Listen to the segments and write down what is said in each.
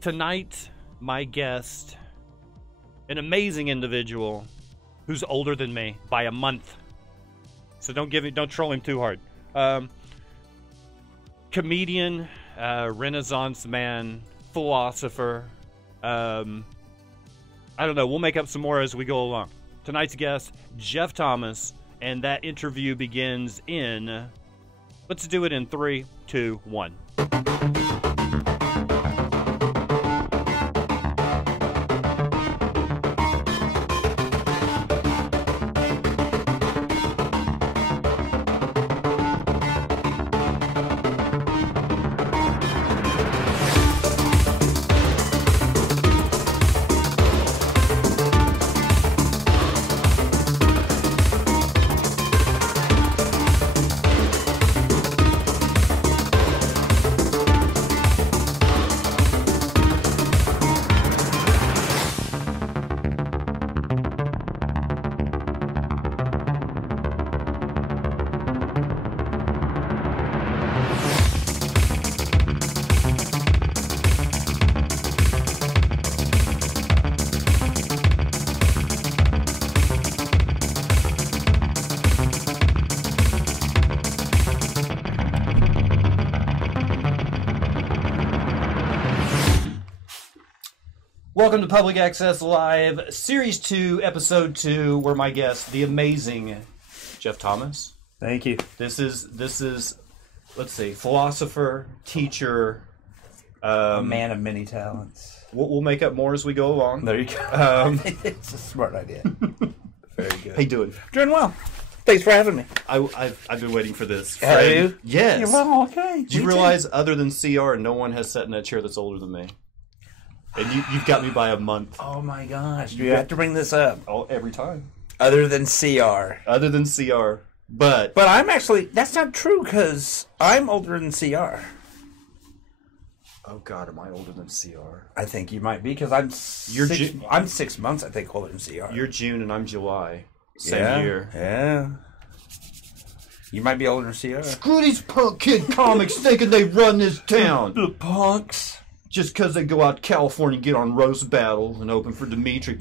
Tonight, my guest, an amazing individual who's older than me by a month. So don't troll him too hard. Comedian, Renaissance man, philosopher. I don't know. We'll make up some more as we go along. Tonight's guest, Jeff Thomas, and that interview begins in. Let's do it in 3, 2, 1. Welcome to Public Access Live, Series 2, Episode 2, where my guest, the amazing Jeff Thomas. Thank you. This is, let's see, philosopher, teacher. A man of many talents. We'll make up more as we go along. There you go. It's a smart idea. Very good. How you doing? Doing well. Thanks for having me. I've been waiting for this. Have you? Yes. Yeah, well, okay. Did you realize, other than CR, no one has sat in that chair that's older than me? And you've got me by a month. Oh my gosh. You have to bring this up. Oh, every time. Other than CR. Other than CR. But I'm actually, that's not true because I'm older than CR. Oh God, am I older than CR? I think you might be because I'm 6 months, I think, older than CR. You're June and I'm July. Same year. Yeah. You might be older than CR. Screw these punk kid comics thinking they run this town. The punks. Just because they go out to California, get on Roast Battle, and open for Dimitri.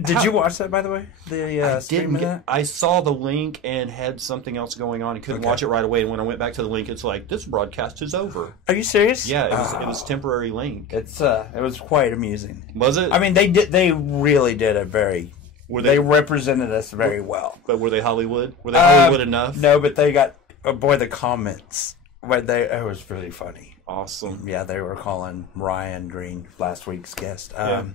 Did you watch that, by the way? I didn't. I saw the link and had something else going on. I couldn't watch it right away. And when I went back to the link, it's like, this broadcast is over. Are you serious? Yeah, it was a temporary link. It was quite amusing. Was it? I mean, they really did a very. They represented us very well. But were they Hollywood? Were they Hollywood enough? No, but they got the comments. But it was really funny. Awesome. Yeah, they were calling Ryan Green, last week's guest. Thanks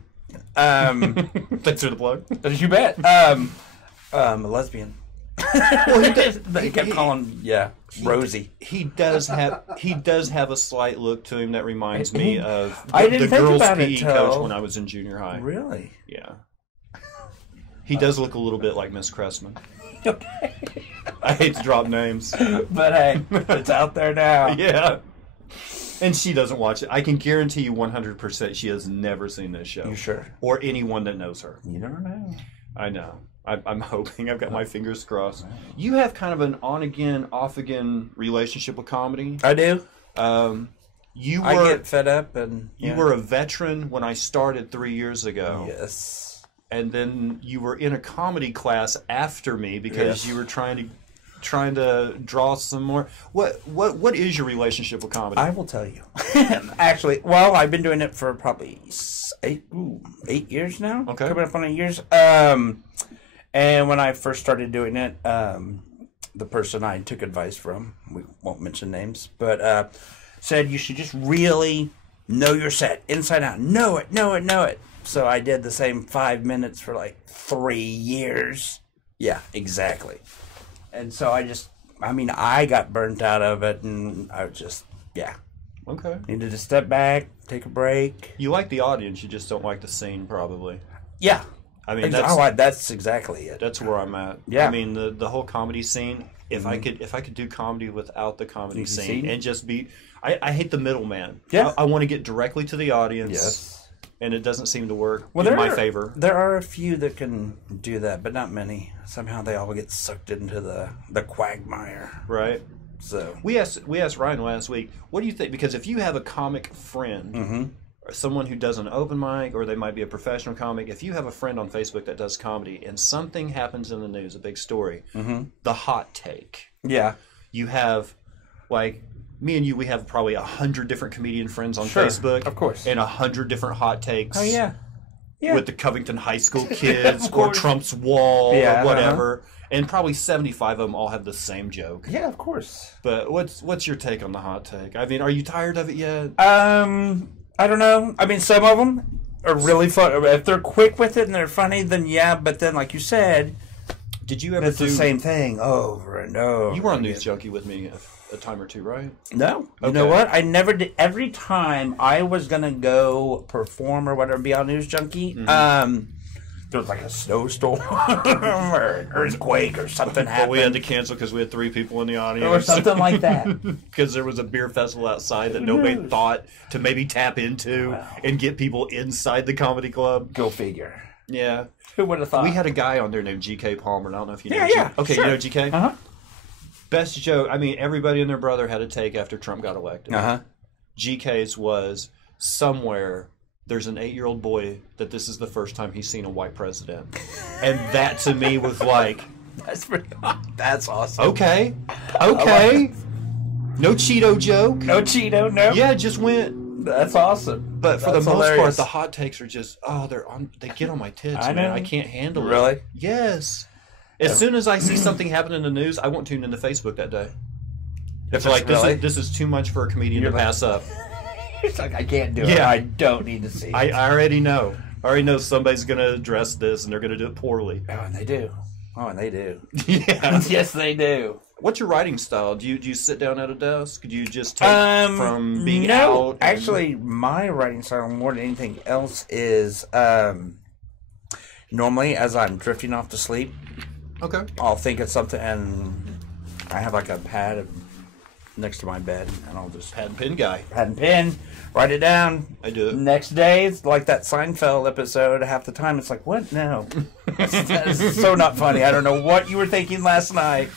for the plug. You bet. A lesbian. Well, they kept calling Rosie. He does have a slight look to him that reminds me of the girls' PE coach when I was in junior high. Really? Yeah. He does look a little bit like Miss Cressman. Okay. I hate to drop names. But hey, it's out there now. Yeah. And she doesn't watch it. I can guarantee you 100% she has never seen this show. You sure? Or anyone that knows her. You never know. I know. I'm hoping. I've got my fingers crossed. You have kind of an on-again, off-again relationship with comedy. I do. I get fed up. You were a veteran when I started 3 years ago. Yes. And then you were in a comedy class after me because you were trying to draw some more. What is your relationship with comedy? I will tell you. Actually, well, I've been doing it for probably 8 years now. Okay. Coming up on 8 years. And when I first started doing it, the person I took advice from, we won't mention names, but said you should just really know your set inside out. Know it. So I did the same 5 minutes for like 3 years. Yeah, exactly. And so I got burnt out of it, and I was just, Okay. Needed to step back, take a break. You like the audience, you just don't like the scene, probably. Yeah. I mean, that's exactly it. That's where I'm at. Yeah. I mean, the whole comedy scene, if I could do comedy without the comedy scene and just be, I hate the middleman. Yeah. I want to get directly to the audience. Yes. And it doesn't seem to work in my favor. There are a few that can do that, but not many. Somehow they all get sucked into the quagmire. Right. So we asked Ryan last week, what do you think? Because if you have a comic friend, someone who does an open mic, or they might be a professional comic. If you have a friend on Facebook that does comedy and something happens in the news, a big story, the hot take. Yeah. You have, like, me and you, we have probably 100 different comedian friends on Facebook. Of course. And 100 different hot takes. Oh, yeah. Yeah. With the Covington High School kids or Trump's wall or whatever. And probably 75 of them all have the same joke. Yeah, of course. But what's your take on the hot take? I mean, are you tired of it yet? I don't know. I mean, some of them are really fun. If they're quick with it and they're funny, then yeah. But then, like you said, did you ever it's the same thing over and over. You were on News Junkie with me a time or two, right? No. You know what? I never did. Every time I was going to go perform or whatever, be on News Junkie, there was like a snowstorm or an earthquake or something happened. But we had to cancel because we had 3 people in the audience. Or something like that. Because there was a beer festival outside that nobody thought to maybe tap into and get people inside the comedy club. Go figure. Yeah. Who would have thought? We had a guy on there named GK Palmer. I don't know if you know Yeah. Okay, sure. you know GK? Uh-huh. Best joke. I mean, everybody and their brother had a take after Trump got elected. Uh-huh. GK's was somewhere... There's an 8-year-old boy that this is the first time he's seen a white president. And that to me was like... That's awesome. Okay. No Cheeto joke. No Cheeto, no. Yeah, just went... That's awesome. But for That's the most hilarious. part, the hot takes are just... they get on my tits, I man. know. I can't handle it. Really? Yes. As soon as I see something happen in the news, I won't tune into Facebook that day. It's like, this is too much for a comedian to pass up. It's like, I can't do it. Yeah. I don't need to see it. I already know. I already know somebody's going to address this, and they're going to do it poorly. Oh, and they do. Yeah. Yes, they do. What's your writing style? Do you sit down at a desk? Do you just take from being out? Actually, my writing style more than anything else is normally as I'm drifting off to sleep. Okay. I'll think of something, and I have like a pad next to my bed, and I'll just Pad and pen guy. pad and pen, write it down. I do it. Next day, it's like that Seinfeld episode. Half the time, it's like, what? No, that is so not funny. I don't know what you were thinking last night,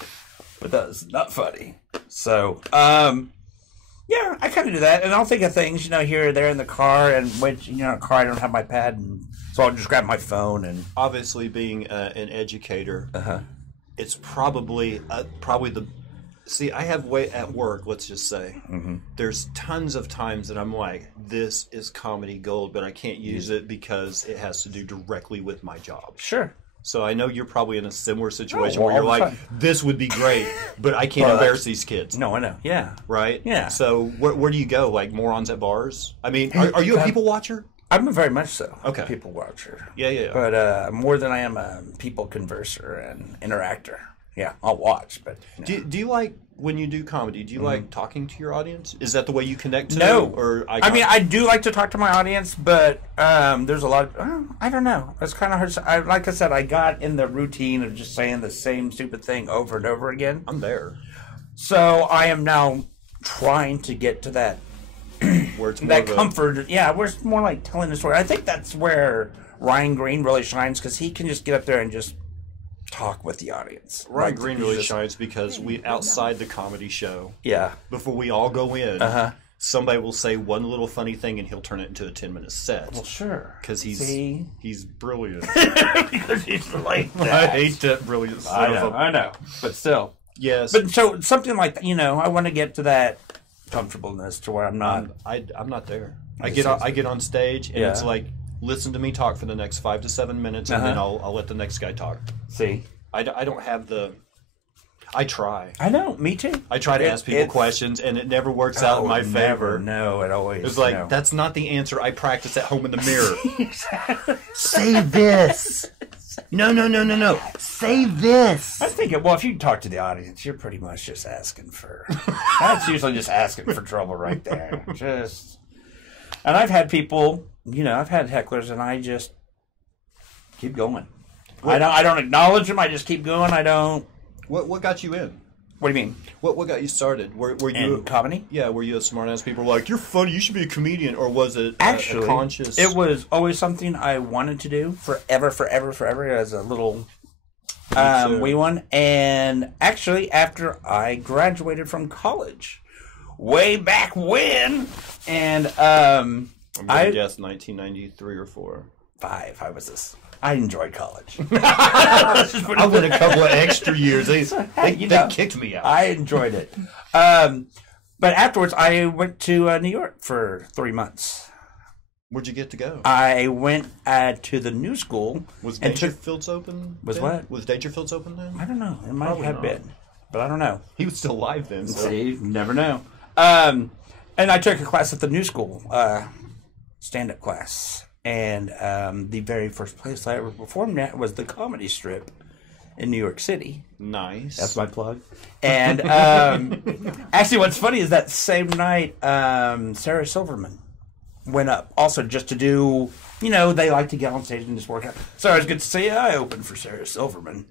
but that's not funny. So, yeah, I kind of do that, and I'll think of things, here or there in the car, and which, in the car I don't have my pad, and so I'll just grab my phone and. Obviously, being an educator, it's probably the. See, I have at work, let's just say, there's tons of times that I'm like, this is comedy gold, but I can't use it because it has to do directly with my job. Sure. So I know you're probably in a similar situation well, where you're all the like, this would be great, but I can't embarrass these kids. No, I know. Yeah. Right? Yeah. So where do you go? Like morons at bars? I mean, are you a people watcher? I'm very much so. Okay. People watcher. Yeah. But more than I am a people converser and interactor. Yeah, I'll watch, but... Do you like, when you do comedy, do you like talking to your audience? Is that the way you connect to No. them? Or I mean, I do like to talk to my audience, but there's a lot of... I don't know. It's kind of hard. Like I said, I got in the routine of just saying the same stupid thing over and over again. I'm there. So I am now trying to get to that Where it's more that of a- comfort. Yeah, where it's more like telling the story. I think that's where Ryan Green really shines, because he can just get up there and just talk with the audience. Ryan Like, Green he's really just- shines because we outside the comedy show, Yeah. before we all go in, Uh-huh. somebody will say one little funny thing and he'll turn it into a 10-minute set. Well, sure. Because See? he's brilliant. Because he's like I that. hate that brilliant I son of know, a- I know. But still. Yes. But so something like that, I want to get to that comfortableness to where I'm not. I'm not there. I get on stage and it's like, listen to me talk for the next 5 to 7 minutes, and then I'll let the next guy talk. See? I don't have the. I try. I know. Me too. I try to ask people questions, and it never works out in my favor. No, it always. It's like, that's not the answer I practice at home in the mirror. Say this. No. Say this. I think, well, if you talk to the audience, you're pretty much just asking for. That's usually just asking for trouble right there. And I've had people, I've had hecklers, and I just keep going. I don't acknowledge them. I just keep going. I don't. What got you in? What do you mean? What got you started? Were you In comedy? Yeah, were you a smart ass? People were like, you're funny. You should be a comedian, or was it Actually, a conscious? It was always something I wanted to do forever as a little wee one. And actually, after I graduated from college, way back when, and I'm going to guess 1993 or 4. 5. I enjoyed college. I went a couple of extra years. They kicked me out. I enjoyed it. But afterwards, I went to New York for 3 months. Where'd you get to go? I went to the new school. Was Dangerfield's open? Was then? what? Was Dangerfield's open then? I don't know. It might Probably have not. been. But I don't know. He was still alive then. So. See, you never know. And I took a class at the new school, stand-up class. And the very first place I ever performed at was the Comedy Strip in New York City. Nice. That's my plug. And actually, what's funny is that same night, Sarah Silverman went up also just to do, they like to get on stage and just work out. So it was good to see you. I opened for Sarah Silverman.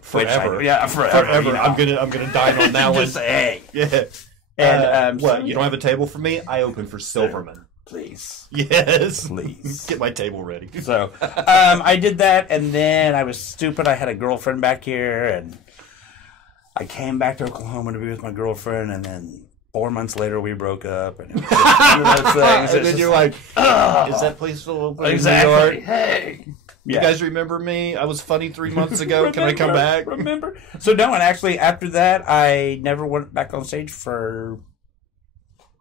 Forever. Forever. I'm gonna dine on that one. Just say, hey. Yeah. And what? You don't have a table for me? I open for Silverman. Please. Yes. Please. Get my table ready. So I did that, and then I was stupid. I had a girlfriend back here, and I came back to Oklahoma to be with my girlfriend, and then 4 months later we broke up. And it was just one of those things. And then you're like, is that place still open exactly. in New York? Hey. You guys remember me? I was funny 3 months ago. Can I come back? Remember? So no, and actually after that, I never went back on stage for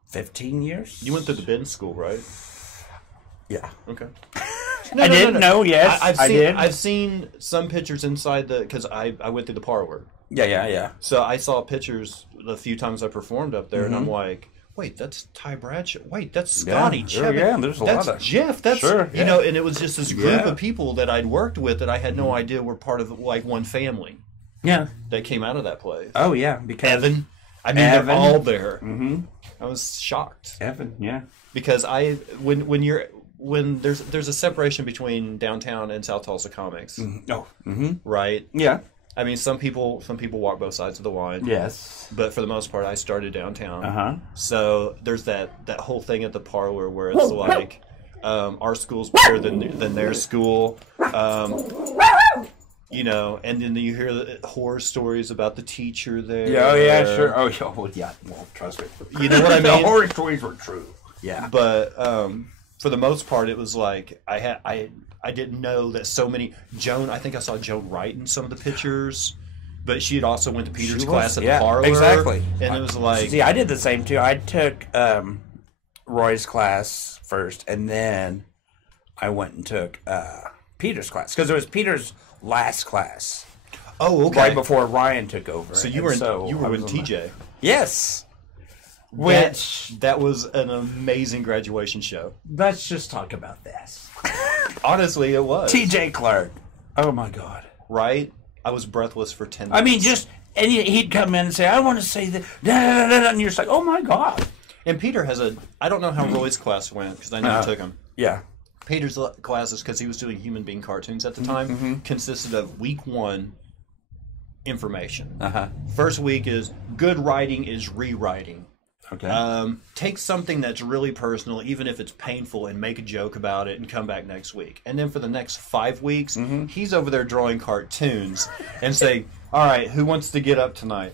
15 years. You went to the Ben School, right? Yeah. Okay. I didn't know. Yes, I did. I've seen some pictures inside because I went through the parlor. Yeah. So I saw pictures a few times I performed up there, and I'm like, wait, that's Ty Bradshaw. Wait, that's Scotty Chevy. Yeah, there's a lot of... Jeff. That's sure, you know, and it was just this group of people that I'd worked with that I had no idea were part of like one family. Yeah. That came out of that place. Oh yeah, because Evan. I mean, they're all there. Mm-hmm. I was shocked. Evan, yeah. Because when there's a separation between downtown and South Tulsa comics. Mm-hmm. Oh. Mm-hmm. Right? Yeah. I mean, some people walk both sides of the line. Yes. But for the most part, I started downtown. Uh-huh. So there's that whole thing at the parlor where it's like, our school's better than their school. You know, and then you hear the horror stories about the teacher there. Yeah, oh, yeah, sure. Oh, yeah, well, yeah. Well, trust me. You know what I mean? The horror stories were true. Yeah. But for the most part, it was like I didn't know that so many Joan. I think I saw Joan Wright in some of the pictures, but she had also went to Peter's class at the parlor. Exactly. And it was like, see, I did the same too. I took Roy's class first, and then I went and took Peter's class because it was Peter's last class. Oh, okay. Right before Ryan took over. So you were with TJ. Yes. That was an amazing graduation show. Let's just talk about this. Honestly, it was. TJ Clark. Oh my God. Right? I was breathless for 10 minutes. I mean, and he'd come in and say, I want to say that, and you're just like, oh my God. And Peter I don't know how Roy's class went because I never took him. Yeah. Peter's classes, because he was doing human being cartoons at the time, consisted of week 1 information. Uh-huh. First week is good writing is rewriting. Okay. Take something that's really personal, even if it's painful, and make a joke about it and come back next week. And then for the next 5 weeks, he's over there drawing cartoons and say, all right, who wants to get up tonight?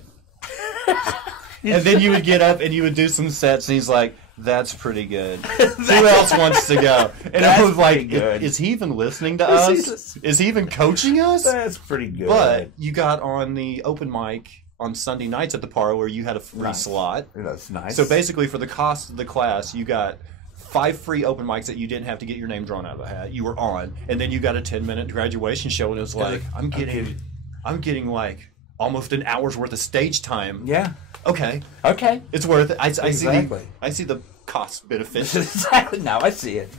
And then you would get up and you would do some sets, and he's like, that's pretty good. Who else wants to go? And I was like, is he even listening to us? Is he even coaching us? That's pretty good. But you got on the open mic on Sunday nights at the parlor where you had a free slot. That's nice. So basically, for the cost of the class, you got 5 free open mics that you didn't have to get your name drawn out of the hat. You were on. And then you got a 10-minute graduation show, and it was like, I'm getting like almost an hour's worth of stage time. Yeah. Okay. It's worth it. I see the cost benefits. Exactly. Now I see it.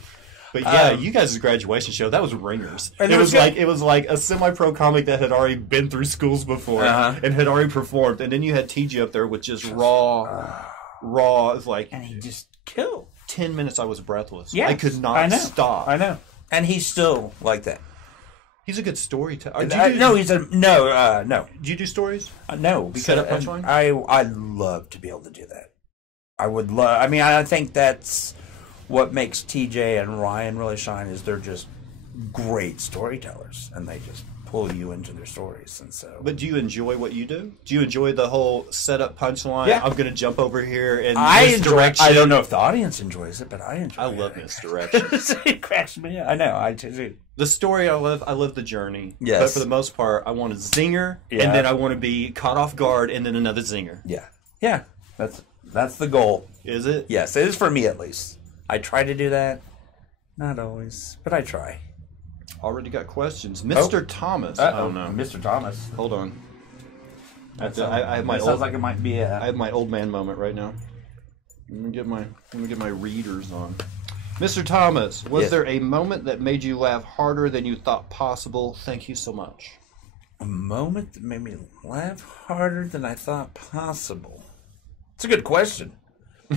But yeah, you guys' graduation show, that was ringers. And it was like a semi-pro comic that had already been through schools before and had already performed, and then you had TJ up there with just raw. It's like, and he just killed. 10 minutes, I was breathless. Yes, I could not stop. I know, and he's still like that. He's a good storyteller. No. No. Did you do stories? No, because set up punchline. I'd love to be able to do that. I would love. I mean, I think that's what makes TJ and Ryan really shine is they're just great storytellers, and they just pull you into their stories, and so. But do you enjoy what you do? Do you enjoy the whole setup punchline? Yeah. I'm going to jump over here and I enjoy. misdirection. I don't know if the audience enjoys it, but I enjoy. I love misdirection. It cracks me up. I know. I do. The story I love the journey. Yes. But for the most part, I want a zinger, Yeah. and then I want to be caught off guard, and then another zinger. Yeah. Yeah. That's the goal. Is it? Yes, it is for me at least. I try to do that. Not always, but I try. Already got questions. Mr. Thomas. I don't know. Mr. Thomas. Hold on. I have my That sounds like it might be I have my old man moment right now. Let me get my readers on. Mr. Thomas, was Yes. there a moment that made you laugh harder than you thought possible? Thank you so much. a moment that made me laugh harder than I thought possible. It's a good question. No,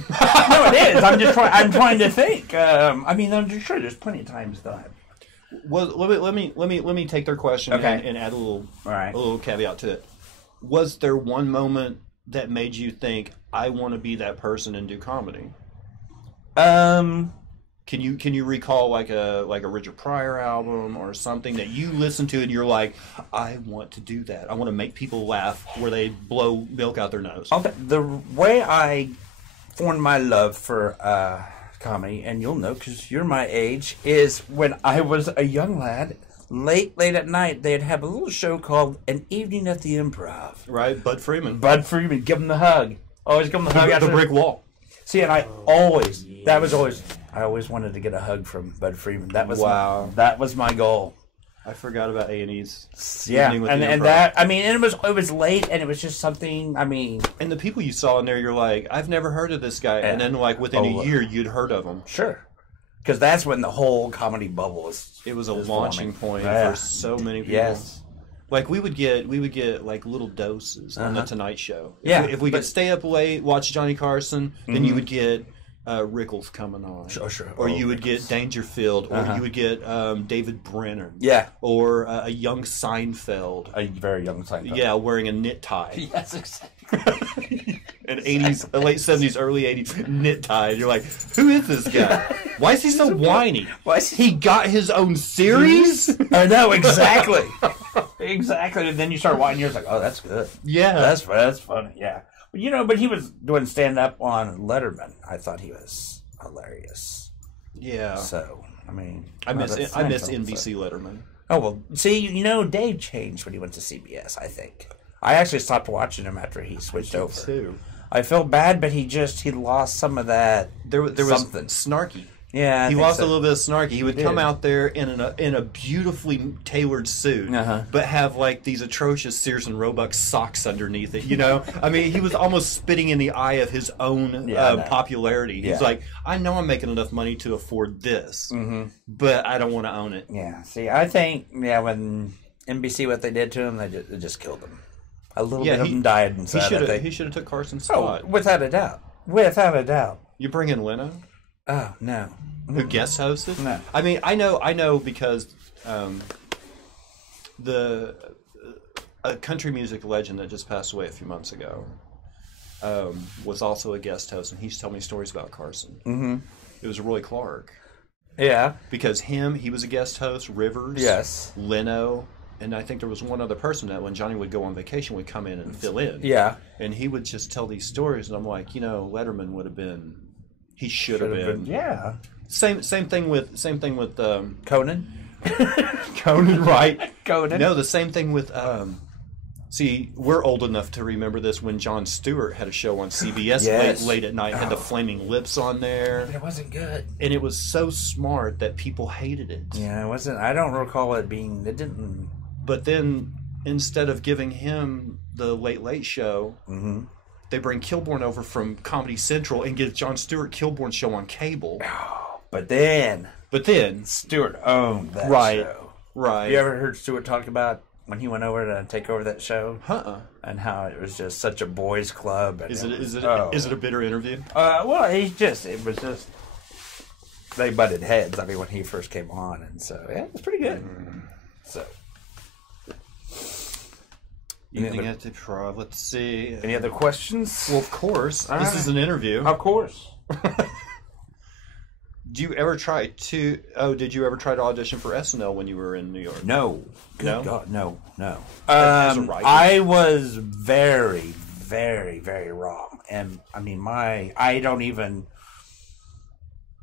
it is. I'm trying to think. I mean, I'm sure there's plenty of times that I've. Well, let me take their question Okay. and add a All right. little caveat to it. Was there one moment that made you think, I want to be that person and do comedy? Can you recall like a Richard Pryor album or something that you listen to and you're like, I want to do that. I want to make people laugh where they blow milk out their nose. The way I formed my love for comedy, and you'll know because you're my age, is when I was a young lad. Late at night, they'd have a little show called An Evening at the Improv. Right, Bud Freeman. Bud Freeman, give him the hug. Always give him the hug. The after brick wall. See, and I always wanted to get a hug from Bud Freeman. That was that was my goal. I forgot about A&E's. Yeah, Evening with the and Improv. that, I mean, and it was late, and it was just something. I mean, And the people you saw in there, you're like, I've never heard of this guy. And then like within a year, you'd heard of him. sure, because that's when the whole comedy bubble was. It was a was launching forming. point Yeah. for so many people. Yes. Like we would get like little doses on the Tonight Show. Yeah, If we could but- stay up late, watch Johnny Carson, then you would get Rickles coming on. Sure. Or Oh, you would get Dangerfield, or you would get David Brennan. Yeah, Or a young Seinfeld. a very young Seinfeld. Yeah, wearing a knit tie. Yes, exactly. An 80s, a late 70s, early 80s knit tie. And you're like, who is this guy? Why is he so whiny? Why is He got his own series? I know exactly. Exactly. And then you start watching, you're like, oh, that's good. Yeah. That's funny. Yeah. But he was doing stand up on Letterman. I thought he was hilarious. Yeah. So, I mean, I miss Seinfeld, NBC Letterman. Oh, well, see, Dave changed when he went to CBS, I think. I actually stopped watching him after he switched over. Too. I felt bad, but he lost some of that. There was something. snarky. Yeah, He lost a little bit of snarky. He would come did. out there in a beautifully tailored suit, but have like these atrocious Sears and Roebuck socks underneath it. I mean, he was almost spitting in the eye of his own popularity. He's like, I know I'm making enough money to afford this, but I don't want to own it. Yeah. See, I think when NBC what they did to him, they just killed him. A little bit of them died inside. He should have took Carson's Oh, spot. without a doubt. Without a doubt. You bring in Leno, Oh no. who guest hosted. No. I mean, I know because a country music legend that just passed away a few months ago was also a guest host, and he used to tell me stories about Carson. Mm-hmm. It was Roy Clark. Yeah. Because he was a guest host, Rivers, Yes. Leno, and I think there was one other person that when Johnny would go on vacation would come in and fill in. Yeah. And he would just tell these stories, and I'm like, Letterman would have been, he should have been. Yeah. Same thing with Conan. Conan, right? Conan. No, the same thing with see, we're old enough to remember this when Jon Stewart had a show on CBS Yes. late at night, had the flaming lips on there. But it wasn't good. And it was so smart that people hated it. Yeah, it wasn't. I don't recall it being. It didn't. But then instead of giving him the Late Show, they bring Kilborn over from Comedy Central and give Jon Stewart Kilborn's show on cable. But then Stewart owned that show. Right. You ever heard Stewart talk about when he went over to take over that show? And how it was just such a boys' club. And Is it a bitter interview? Well, it was just they butted heads. I mean, when he first came on, and so yeah, it was pretty good. So, Let's see. any other questions? Well, of course. This is an interview. Of course. Do you ever try to? Oh, did you ever try to audition for SNL when you were in New York? No. Good No? God, no. As a writer? I was very, very, very raw, and I mean, I don't even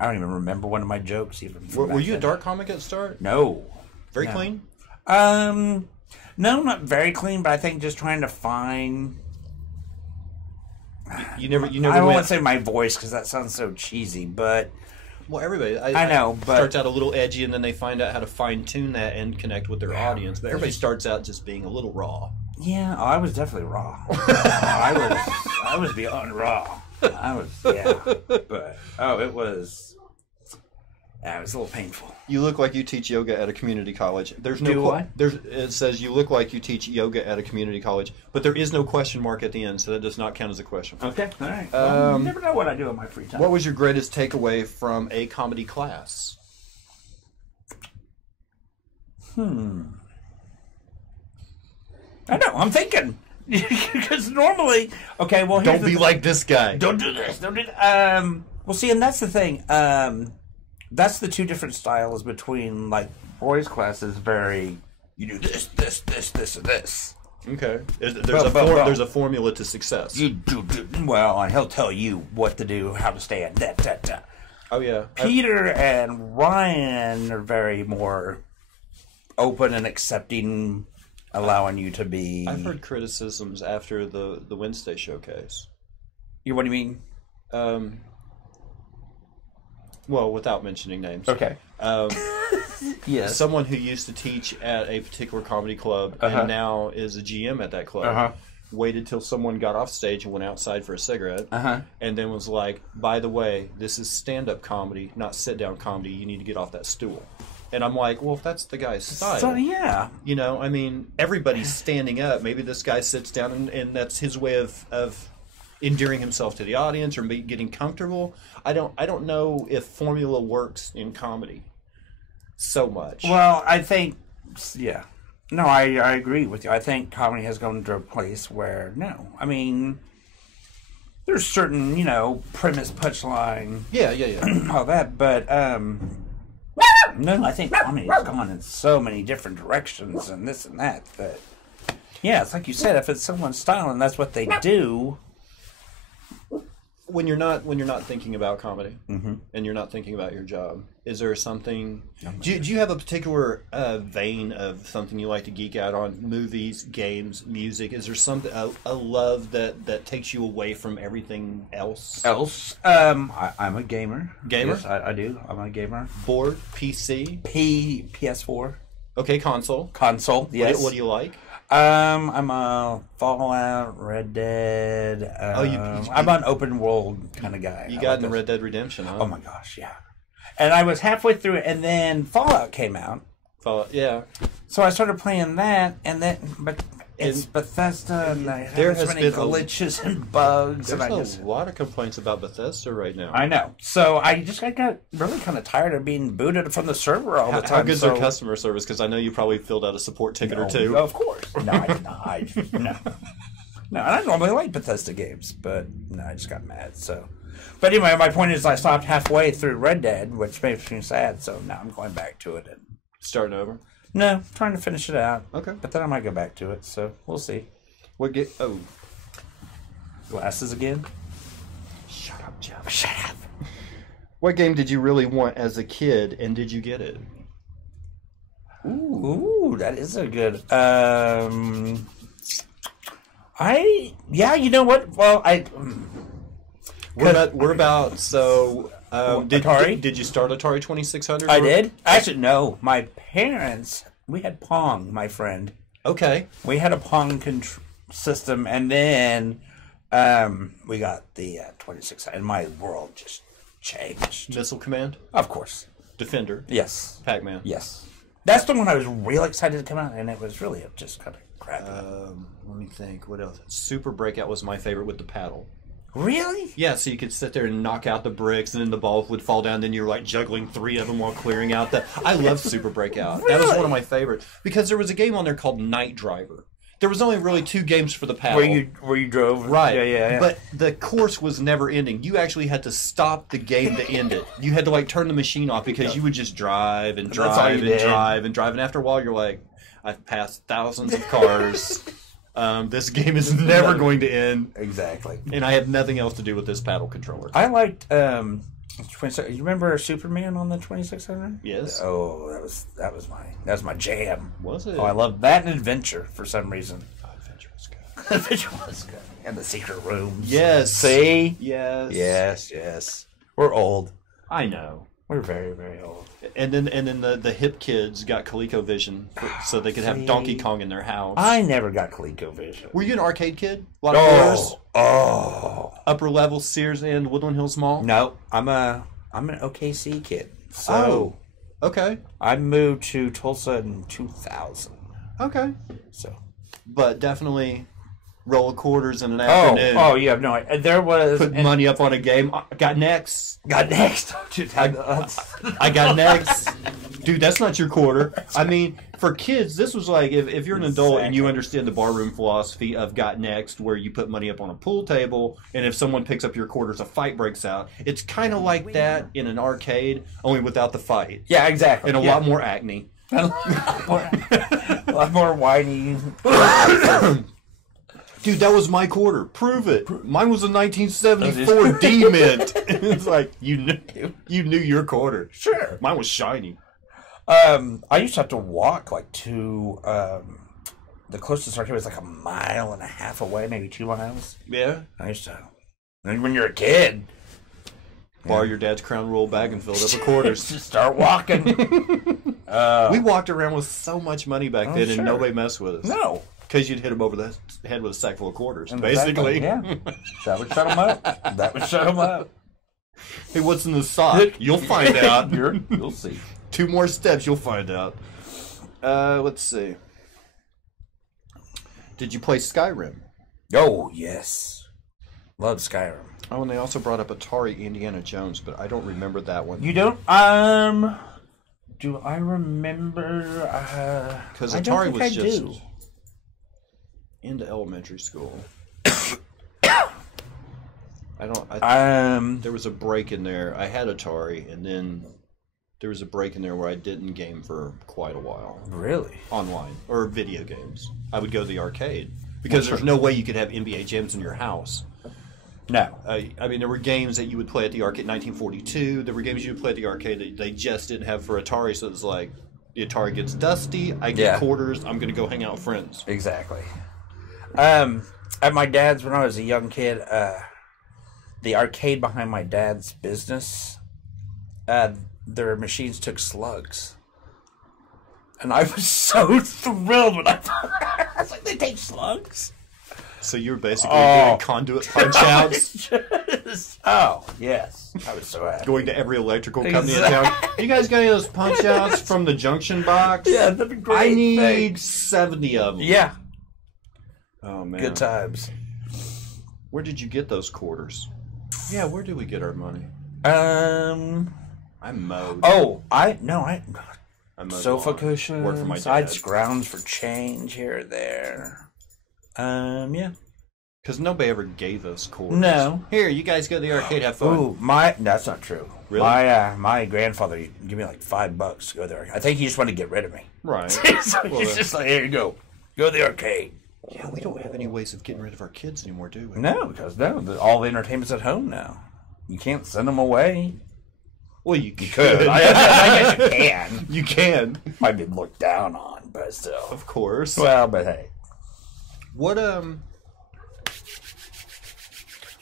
remember one of my jokes even. Were you a dark comic at start? No. Very No. clean. No, not very clean, but I think just trying to find. You never. I don't want to say my voice because that sounds so cheesy, but Well, everybody. I know, but starts out a little edgy, and then they find out how to fine tune that and connect with their audience. But everybody starts out just being a little raw. yeah, I was definitely raw. I was beyond raw. But it was a little painful. You look like you teach yoga at a community college. There's no. Do I? It says you look like you teach yoga at a community college, but there is no question mark at the end, so that does not count as a question. Okay, all right. Well, you never know what I do in my free time. What was your greatest takeaway from a comedy class? I know. I'm thinking because normally, okay. Well, here's Don't be like this guy. Don't do this. Don't do that. Well, see, and that's the thing. That's the two different styles between like boys' classes. Very, you do this, this, this, this, and this. Okay. There's a formula to success. You do well, and he'll tell you what to do, how to stand. That. Oh yeah. Peter and Ryan are very more open and accepting, allowing you to be. I've heard criticisms after the Wednesday showcase. What do you mean? Well, without mentioning names. Okay. Yes. Someone who used to teach at a particular comedy club and now is a GM at that club waited till someone got off stage and went outside for a cigarette and then was like, by the way, this is stand-up comedy, not sit-down comedy. You need to get off that stool. And I'm like, well, if that's the guy's style. So, yeah. You know, I mean, everybody's standing up. Maybe this guy sits down and that's his way of endearing himself to the audience or getting comfortable. I don't know if formula works in comedy so much. Well, I think, yeah. No, I agree with you. I think comedy has gone to a place where, no. I mean, there's certain, premise, punchline. Yeah. All that, but, no, I think comedy has gone in so many different directions and this and that, yeah, it's like you said, if it's someone's style and that's what they do. When you're not thinking about comedy and you're not thinking about your job, is there something? Do you have a particular vein of something you like to geek out on? Movies, games, music? Is there something a love that takes you away from everything else? I'm a gamer. Gamer? Yes, I do. I'm a gamer. Board, PC, PS4. Okay, console. Console. Yes. What do you like? I'm a Fallout, Red Dead. I'm an open world kind of guy. You got into Red Dead Redemption, huh? Oh my gosh, yeah. And I was halfway through it, and then Fallout came out. Fallout, yeah. So I started playing that, but it's Bethesda, and there has many glitches and bugs. There's a lot of complaints about Bethesda right now. I know. So I got really kind of tired of being booted from the server all the time. How good's their customer service? Because I know you probably filled out a support ticket or two. Of course. No, I did not. No. No, and I normally like Bethesda games, but no, I just got mad. So, but anyway, my point is I stopped halfway through Red Dead, which makes me sad. So now I'm going back to it and starting over. No, trying to finish it out. Okay. But then I might go back to it, so we'll see. Glasses again? Shut up, Jeff. Shut up. What game did you really want as a kid, and did you get it? Ooh, that is a good. You know what? Well, We're about so. Atari? Did you start Atari 2600? I did. Actually, no. My parents. We had Pong, my friend. Okay. We had a Pong system, and then we got the 2600, and my world just changed. Missile Command? Of course. Defender? Yes. Pac-Man? Yes. That's the one I was real excited to come out, and it was really just kind of crappy. Let me think. What else? Super Breakout was my favorite with the paddle. Really? Yeah, so you could sit there and knock out the bricks, and then the balls would fall down. Then you're like juggling 3 of them while clearing out the. I love Super Breakout. Really? That was one of my favorites because there was a game on there called Night Driver. There was only really 2 games for the paddle. Where you drove. Right. Yeah. But the course was never ending. You actually had to stop the game to end it. You had to like turn the machine off because you would just drive and drive and drive and drive. And after a while, you're like, I've passed thousands of cars. This game is never going to end. Exactly. And I have nothing else to do with this paddle controller. I liked. You remember Superman on the 2600? Yes. Oh, that was my jam. Was it? Oh, I loved that and Adventure for some reason. Adventure was good. Adventure was good. And the secret rooms. Yes. See? Yes. Yes. We're old. I know. We're very, very old. And then the hip kids got ColecoVision so they could have Donkey Kong in their house. I never got ColecoVision. Were you an arcade kid? A lot of Sears? Oh. Upper level Sears and Woodland Hills Mall? No, I'm an OKC kid. So okay. I moved to Tulsa in 2000. Okay. So, but definitely roll of quarters in an afternoon. Oh, you have no idea. There was Put money up on a game. Got next. Got next. I got next. Dude, that's not your quarter. I mean, for kids, this was like, if you're an adult and you understand the barroom philosophy of got next, where you put money up on a pool table, and if someone picks up your quarters, a fight breaks out. It's kind of like that in an arcade, only without the fight. Yeah, exactly. And a lot more acne. A lot more whiny. Dude, that was my quarter. Prove it. Mine was a 1974 D-Mint. It's like, you knew your quarter. Sure. Mine was shiny. I used to have to walk like to the closest arcade was like a mile and a half away, maybe 2 miles. Yeah. I used to. And when you're a kid, Borrow your dad's Crown Royal bag and fill it up with quarters. Just start walking. We walked around with so much money back then, and nobody messed with us. No. Because you'd hit him over the head with a sack full of quarters, And basically. Yeah. That would shut them up. That would shut them up. Hey, what's in the sock? You'll find out. You'll see. 2 more steps, you'll find out. Let's see. Did you play Skyrim? Oh, yes. Love Skyrim. Oh, and they also brought up Atari Indiana Jones, but I don't remember that one. You don't? Do I remember? Because Atari was just into elementary school. There was a break in there. I had Atari, and then there was a break in there where I didn't game for quite a while. Really? Online. Or video games. I would go to the arcade. Because there's no way you could have NBA jams in your house. No. I mean, there were games that you would play at the arcade in 1942. There were games you would play at the arcade that they just didn't have for Atari, so it was like, the Atari gets dusty, I get quarters, I'm going to go hang out with friends. Exactly. At my dad's, when I was a young kid, the arcade behind my dad's business, their machines took slugs. And I was so thrilled when I was like, they take slugs? So you were basically doing conduit punch-outs? Oh, yes. I was so happy. Going to every electrical company in town. You guys got any of those punch-outs from the junction box? Yeah, that'd be great. I need 70 of them. Yeah. Oh, man. Good times. Where did you get those quarters? Yeah, where did we get our money? I mowed. Oh, I mowed sofa lawn. cushions. Worked for my dad. I'd scrounge for change here or there. Yeah. Because nobody ever gave us quarters. No. Here, you guys go to the arcade, have fun. Ooh, that's not true. Really? My grandfather gave me like $5 to go there. I think he just wanted to get rid of me. Right. So he's just like, here you go. Go to the arcade. Yeah, we don't have any ways of getting rid of our kids anymore, do we? No, because all the entertainment's at home now. You can't send them away. Well, you could. I guess you can. You can. Might be looked down on, but still. Of course. Well, but hey. What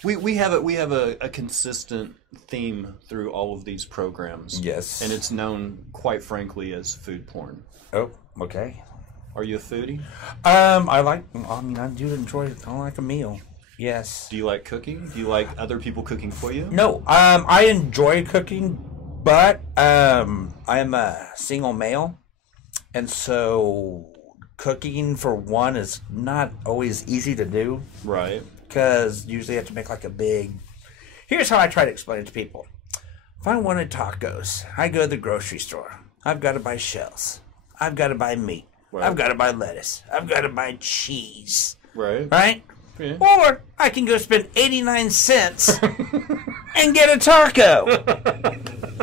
we have a consistent theme through all of these programs. Yes. And it's known, quite frankly, as food porn. Oh, okay. Are you a foodie? I do enjoy. I like a meal. Yes. Do you like cooking? Do you like other people cooking for you? No. I enjoy cooking, but I'm a single male, and so cooking for one is not always easy to do. Right. Because usually you have to make like a big... Here's how I try to explain it to people. If I wanted tacos, I go to the grocery store. I've got to buy shells. I've got to buy meat. Right. I've got to buy lettuce. I've got to buy cheese. Right. Right? Yeah. Or I can go spend 89 cents and get a taco.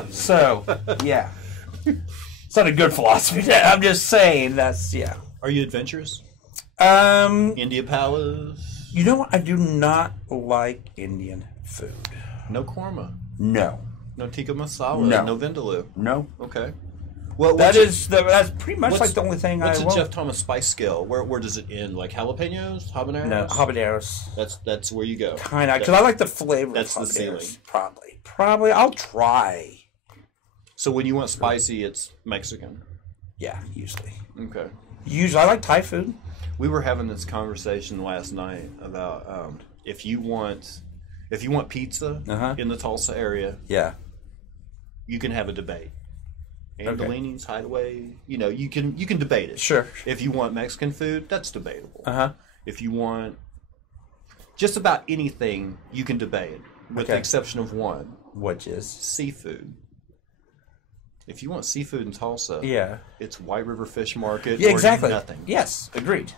So, yeah. It's not a good philosophy. I'm just saying that's, yeah. Are you adventurous? You India Palace? know what? I do not like Indian food. No korma? No. No tikka masala? No. No vindaloo? No. Okay. Well, That's pretty much like the only thing I What's a want. Jeff Thomas spice scale? Where does it end? Like jalapenos, habaneros? No, habaneros. That's where you go. Kind of, because I like the flavor. That's of the habaneros. ceiling. Probably. I'll try. So when you want spicy, it's Mexican. Yeah, usually. Okay. Usually, I like Thai food. We were having this conversation last night about if you want pizza in the Tulsa area, Yeah. you can have a debate. Angelini's, Hideaway, you can debate it. Sure. If you want Mexican food, that's debatable. Uh-huh. If you want just about anything, you can debate, with the exception of one. Which is? Seafood. If you want seafood in Tulsa, Yeah. it's White River Fish Market Yeah, or exactly. nothing. Yes, agreed.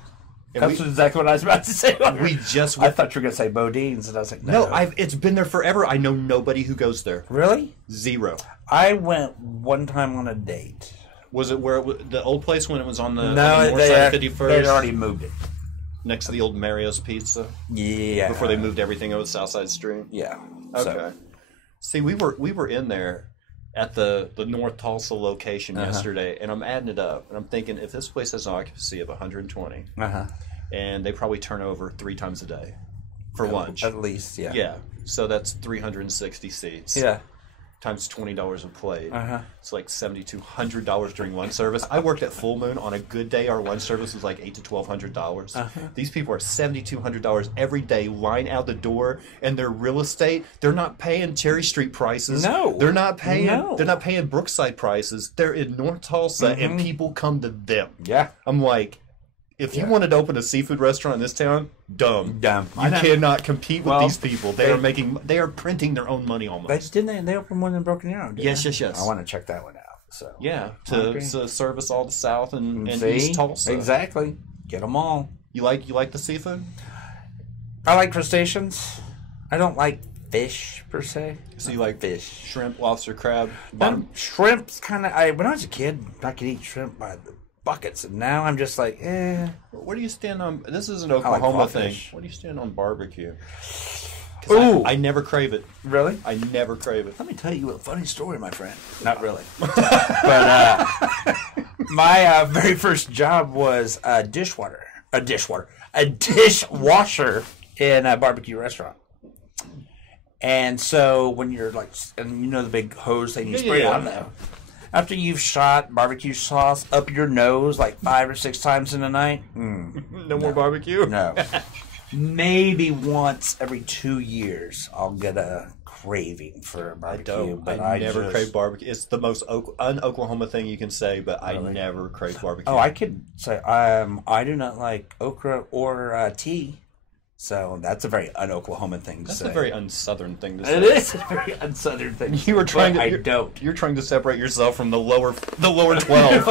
And That's exactly what I was about to say. I thought you were going to say Bodine's, and I was like, no. It's been there forever. I know nobody who goes there. Really? Zero. I went one time on a date. Was it where the old place when it was on the north they side of 51st? They'd already moved it. Next to the old Mario's Pizza? Yeah. Before they moved everything over the South Side Street? Yeah. Okay. So. See, we were in there at the North Tulsa location yesterday, and I'm adding it up, and I'm thinking if this place has an occupancy of 120, and they probably turn over 3 times a day for lunch. At least, yeah. Yeah. So that's 360 seats. Yeah. Times $20 a plate. It's like $7,200 during lunch service. I worked at Full Moon. On a good day, our lunch service was like $800 to $1,200. These people are $7,200 every day, line out the door, and their real estate. They're not paying Cherry Street prices. No, they're not paying. No. They're not paying Brookside prices. They're in North Tulsa, and people come to them. Yeah. I'm like, if you wanted to open a seafood restaurant in this town, dumb. You cannot compete with these people. They are printing their own money almost. They opened one in Broken Arrow. Yes. I want to check that one out. So yeah, to service all the South and East Tulsa. Exactly. Get them all. You like the seafood? I like crustaceans. I don't like fish per se. So you like fish, shrimp, lobster, crab? Shrimp's kind of. When I was a kid, I could eat shrimp by the buckets, and now I'm just like, eh. Where do you stand on? This is an Oklahoma thing. Where do you stand on barbecue? Ooh, I never crave it. Really? I never crave it. Let me tell you a funny story, my friend. Not really, but my very first job was a dishwasher in a barbecue restaurant. And so when you're like, and the big hose thing you spray on there. After you've shot barbecue sauce up your nose like 5 or 6 times in a night, no more barbecue? No. Maybe once every 2 years I'll get a craving for barbecue. I never crave barbecue. It's the most un-Oklahoma thing you can say, but I never crave barbecue. Oh, I could say I do not like okra or tea. So that's a very un-Oklahoma thing to say. That's a very un-Southern thing to say. It is a very un-Southern thing. You're trying to separate yourself from the lower 12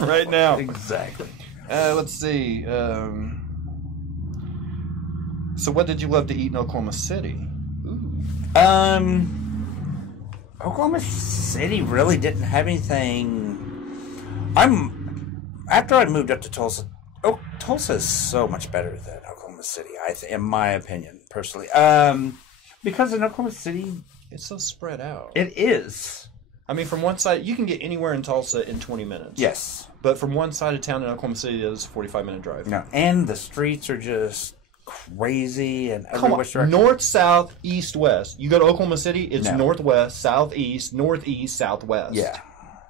right now. Exactly. Let's see. So what did you love to eat in Oklahoma City? Oklahoma City really didn't have anything. After I moved up to Tulsa. Tulsa is so much better than Oklahoma City, in my opinion, personally. Because in Oklahoma City, it's so spread out. It is. I mean, from one side, you can get anywhere in Tulsa in 20 minutes. Yes. But from one side of town in Oklahoma City, it's a 45-minute drive. No, and the streets are just crazy and everywhere. North, south, east, west. You go to Oklahoma City, it's northwest, southeast, northeast, southwest. Yeah.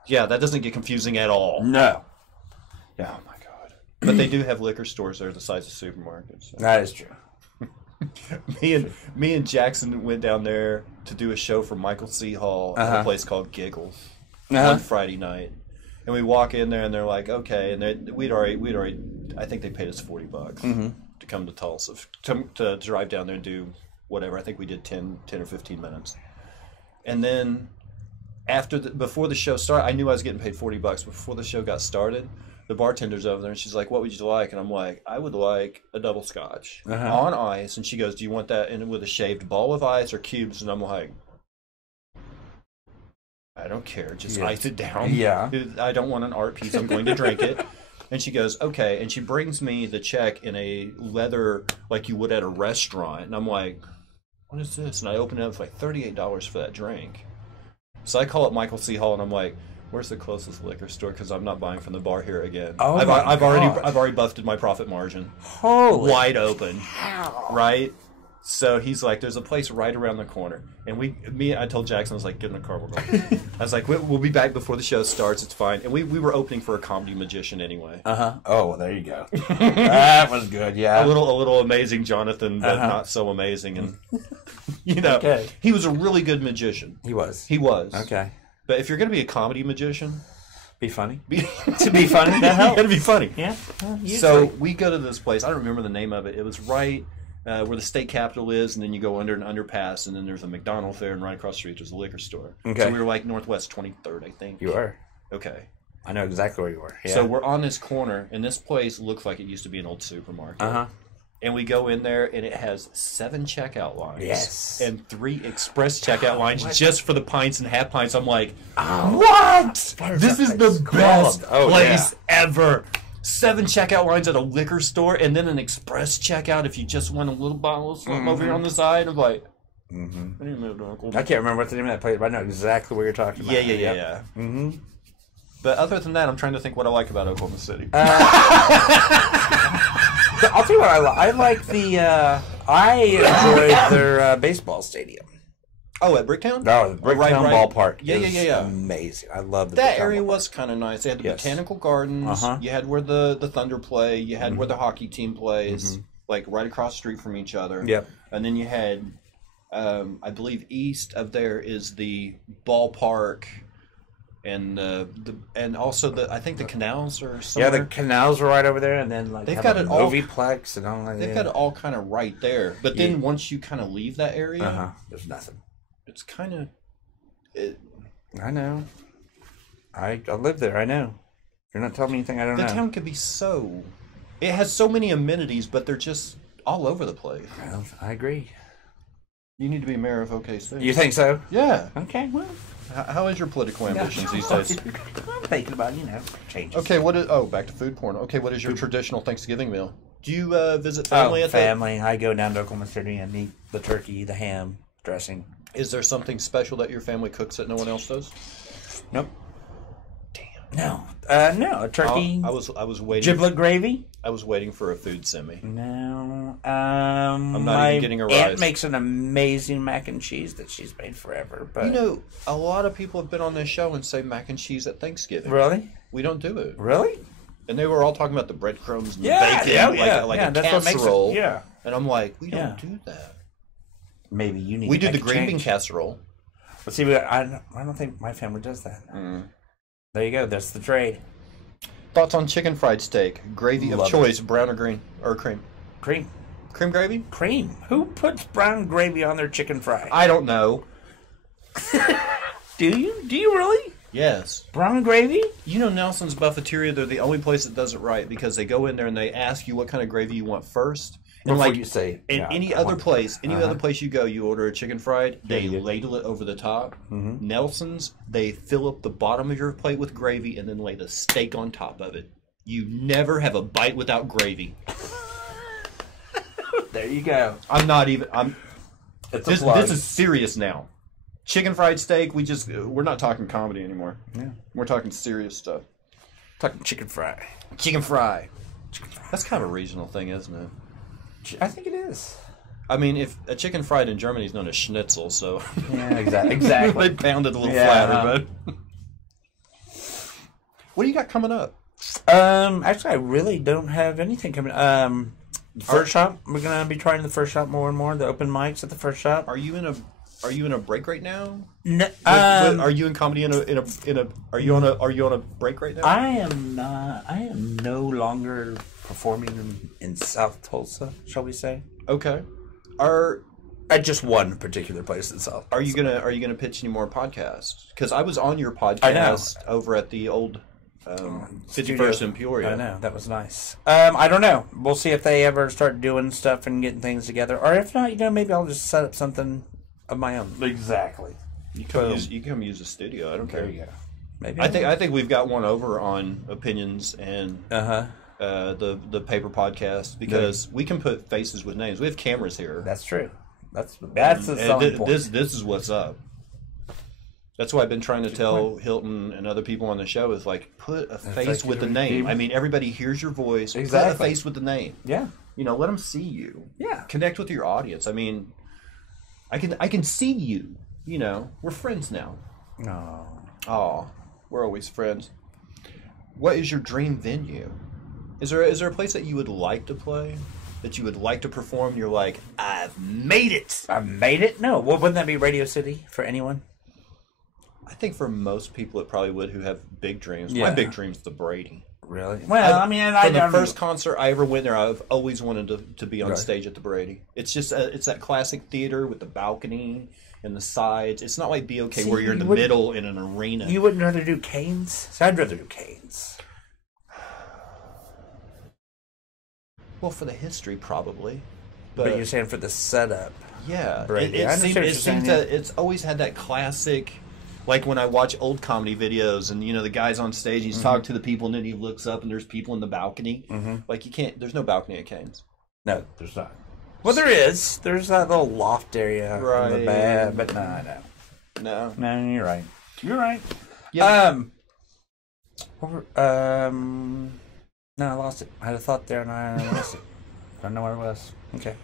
Yeah, that doesn't get confusing at all. No. Yeah. Oh, my God. But they do have liquor stores there the size of supermarkets. So. That is true. Me and Jackson went down there to do a show for Michael C. Hall at a place called Giggles one Friday night. And we walk in there and they're like, okay, and we'd already I think they paid us $40 to come to Tulsa to drive down there and do whatever. I think we did 10 or 15 minutes. And then before the show started, I knew I was getting paid $40, but before the show got started, the bartender's over there, and she's like, "What would you like?" And I'm like, "I would like a double scotch on ice." And she goes, "Do you want that in with a shaved ball of ice or cubes?" And I'm like, "I don't care. Just ice it down. Yeah. I don't want an art piece. I'm going to drink it." And she goes, "Okay." And she brings me the check in a leather, like you would at a restaurant. And I'm like, "What is this?" And I open it up, it's like $38 for that drink. So I call up Michael C. Hall, and I'm like, "Where's the closest liquor store? Because I'm not buying from the bar here again." Oh, I've already busted my profit margin. Holy wide open, right? So he's like, "There's a place right around the corner." And I told Jackson, I was like, "Get in the car, we're going." I was like, "We'll be back before the show starts. It's fine." And we were opening for a comedy magician anyway. Oh, well, there you go. That was good. Yeah. A little amazing Jonathan, but not so amazing. And he was a really good magician. He was. Okay. But if you're going to be a comedy magician, be funny. To be funny, that helps. You got to be funny. Yeah. So we go to this place. I don't remember the name of it. It was right where the state capitol is, and then you go under an underpass, and then there's a McDonald's there, and right across the street there's a liquor store. Okay. So we were like Northwest 23rd, I think. You are. Okay. I know exactly where you were. Yeah. So we're on this corner, and this place looks like it used to be an old supermarket. And we go in there, and it has 7 checkout lines. Yes. And 3 express checkout lines just for the pints and half pints. I'm like, what? This is the best place ever. 7 checkout lines at a liquor store, and then an express checkout if you just want a little bottle of something over here on the side. I'm like, I can't remember what the name of that place, but I know exactly what you're talking about. Yeah. But other than that, I'm trying to think what I like about Oklahoma City. I'll tell you what I like. I like I enjoyed their baseball stadium. Oh, at Bricktown? No, the Bricktown Ballpark. Yeah. Amazing. I love that area. Was kind of nice. They had the botanical gardens. You had where the Thunder play. You had where the hockey team plays, like right across the street from each other. Yep. And then you had, I believe, east of there is the ballpark. And and also I think the canals are somewhere. Yeah, the canals are right over there, and then they've got it all Oviplex and all that. They've got it all kind of right there. But then once you kind of leave that area, there's nothing. It's kind of. I know. I live there. I know. You're not telling me anything I don't know. The town could be so. It has so many amenities, but they're just all over the place. Well, I agree. You need to be mayor of OKC. You think so? Yeah. Okay. Well. How is your political ambitions these days? I'm thinking about, changes. Okay, back to food porn. Okay, what is your traditional Thanksgiving meal? Do you visit family at family. I go down to Oklahoma City and eat the turkey, the ham, dressing. Is there something special that your family cooks that no one else does? Nope. Damn. No, a turkey. I was waiting. Giblet gravy. I was waiting for a food semi. No. I'm not even getting a rice. Aunt makes an amazing mac and cheese that she's made forever. But a lot of people have been on this show and say mac and cheese at Thanksgiving. Really? We don't do it. Really? And they were all talking about the breadcrumbs and the bacon, like a casserole. And I'm like, we don't do that. Maybe you need. We do the green bean casserole. But see, I don't think my family does that. There you go. That's the trade. Thoughts on chicken fried steak? Gravy of choice, brown or green or cream? Cream. Cream gravy? Cream. Who puts brown gravy on their chicken fry? I don't know. Do you? Do you really? Yes. Brown gravy? Nelson's Buffeteria, they're the only place that does it right because they go in there and they ask you what kind of gravy you want first. And before you say it. Any other place you go, you order a chicken fried, they ladle it over the top. Nelson's, they fill up the bottom of your plate with gravy and then lay the steak on top of it. You never have a bite without gravy. There you go. This is serious now. Chicken fried steak, we're not talking comedy anymore. Yeah. We're talking serious stuff. Talking chicken fry. Chicken fry. That's kind of a regional thing, isn't it? I think it is. I mean, if a chicken fried in Germany is known as schnitzel, so yeah, exactly. They pound it a little flatter, but what do you got coming up? Actually, I really don't have anything coming. First shop, we're gonna be trying the first shop more and more. The open mics at the first shop. Are you in a break right now? No. Are you in comedy Are you on a break right now? I am not. I am no longer performing in South Tulsa, shall we say? Okay. At just one particular place in South Tulsa. Are you gonna pitch any more podcasts? Because I was on your podcast over at the old 51st and Peoria. I know, that was nice. I don't know. We'll see if they ever start doing stuff and getting things together, or if not, maybe I'll just set up something of my own. Exactly. You can come use the studio. I don't care. There you go. Maybe I think we've got one over on opinions and the paper podcast because we can put faces with names. We have cameras here. That's true. That's the selling point. This is what's up. That's why I've been trying to tell Hilton and other people on the show is like put a face with the name. I mean, everybody hears your voice. Exactly. Put a face with the name. Yeah. Let them see you. Yeah. Connect with your audience. I mean, I can see you. We're friends now. No. Oh, we're always friends. What is your dream venue? Is there a place that you would like to play? That you would like to perform? You're like, I've made it. I made it? No. Well, wouldn't that be Radio City for anyone? I think for most people it probably would who have big dreams. Yeah. My big dream's the Brady. Really? Well, from the first concert I ever went there, I've always wanted to be on stage at the Brady. It's just it's that classic theater with the balcony and the sides. It's not like BOK where you're in the middle in an arena. You wouldn't rather do Canes? So I'd rather do Canes. Well, for the history, probably. But you're saying for the setup. Yeah. Brady. It seems that it's always had that classic... Like when I watch old comedy videos and, the guy's on stage, he's talking to the people and then he looks up and there's people in the balcony. Mm-hmm. Like there's no balcony at Canes. No, there's not. Well, there is. There's that little loft area in the back, but no. No, you're right. You're right. Yeah. No, I lost it. I had a thought there and I lost it. I don't know where it was. Okay.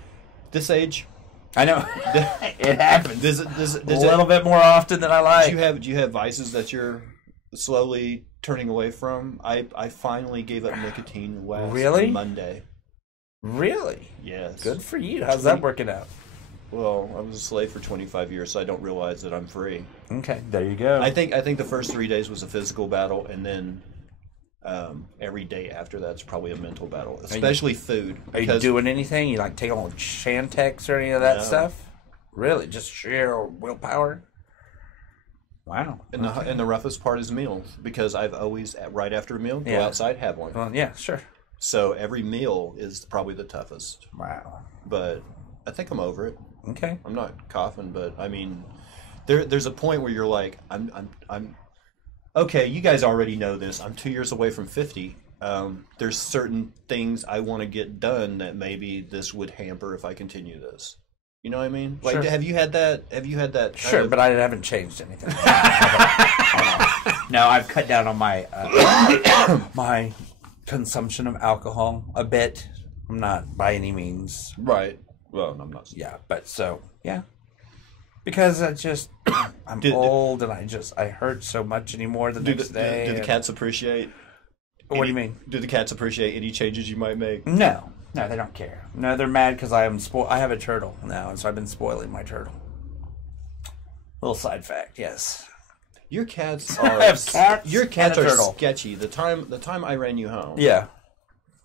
This age... I know. It happens. Does a little bit more often than I like. Do you have vices that you're slowly turning away from? I finally gave up nicotine last Monday. Really? Yes. Good for you. How's that working out? Well, I was a slave for 25 years, so I don't realize that I'm free. Okay, there you go. I think the first 3 days was a physical battle, and then every day after that's probably a mental battle, especially food. Are you doing anything? You like taking on Chantix or any of that stuff? Really? Just sheer willpower? Wow. And the roughest part is meals, because I've always, right after a meal, go outside, have one. Well, yeah, sure. So every meal is probably the toughest. Wow. But I think I'm over it. Okay. I'm not coughing, but I mean, there's a point where you're like, I'm okay, you guys already know this. I'm 2 years away from 50. There's certain things I want to get done that maybe this would hamper if I continue this. You know what I mean? Like, sure. Have you had that? Sure, but I haven't changed anything. No, I've cut down on my my consumption of alcohol a bit. I'm not by any means right. Well, I'm not. Yeah, but yeah. Because I'm old and I hurt so much anymore the next day. Do the cats appreciate? What do you mean? Do the cats appreciate any changes you might make? No, they don't care. No, they're mad because I have a turtle now, and so I've been spoiling my turtle. Little side fact, yes. Your cats I have cats. Your cats are sketchy. The time I ran you home. Yeah.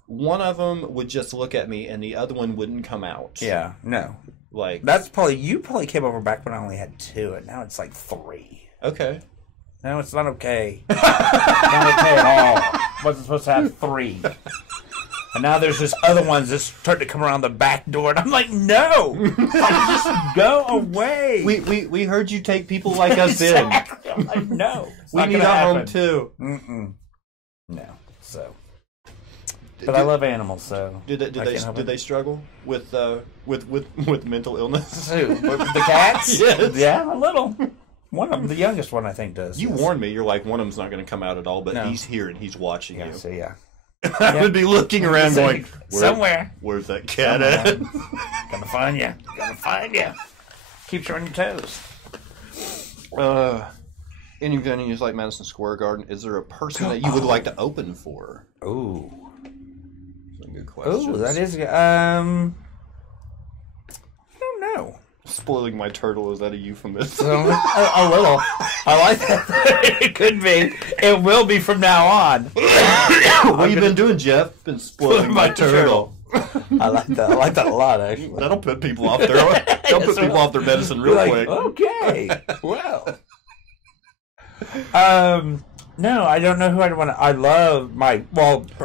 One of them would just look at me, and the other one wouldn't come out. Yeah. No. Like you probably came over back when I only had 2, and now it's like 3. Okay. No, it's not okay. It's not okay at all. Wasn't supposed to have 3. And now there's this other ones that start to come around the back door, and I'm like, no, just go away. We heard you take people like us exactly. I'm like, no, we need a home too. No, so. But I love animals, so. Did they struggle with mental illness? Who? The cats? Yes. Yeah, a little. One of them, the youngest one, I think, does. You warned me. You're like, one of them's not going to come out at all, but he's here and he's watching you. So yeah. I would be looking around going, somewhere. Where's that cat at? Gonna find you. Gonna find you. Keeps you on your toes. Any venues like Madison Square Garden, is there a person that you would like to open for? Ooh. That's a good question. Ooh, that is good. I don't know. Spoiling my turtle, is that a euphemism? A little. I like that. It could be. It will be from now on. What have you been doing, Jeff? Been spoiling my turtle. I like that. I like that a lot, actually. That'll put people off their off their medicine real quick. Okay. Well. No, I don't know who I want to. I love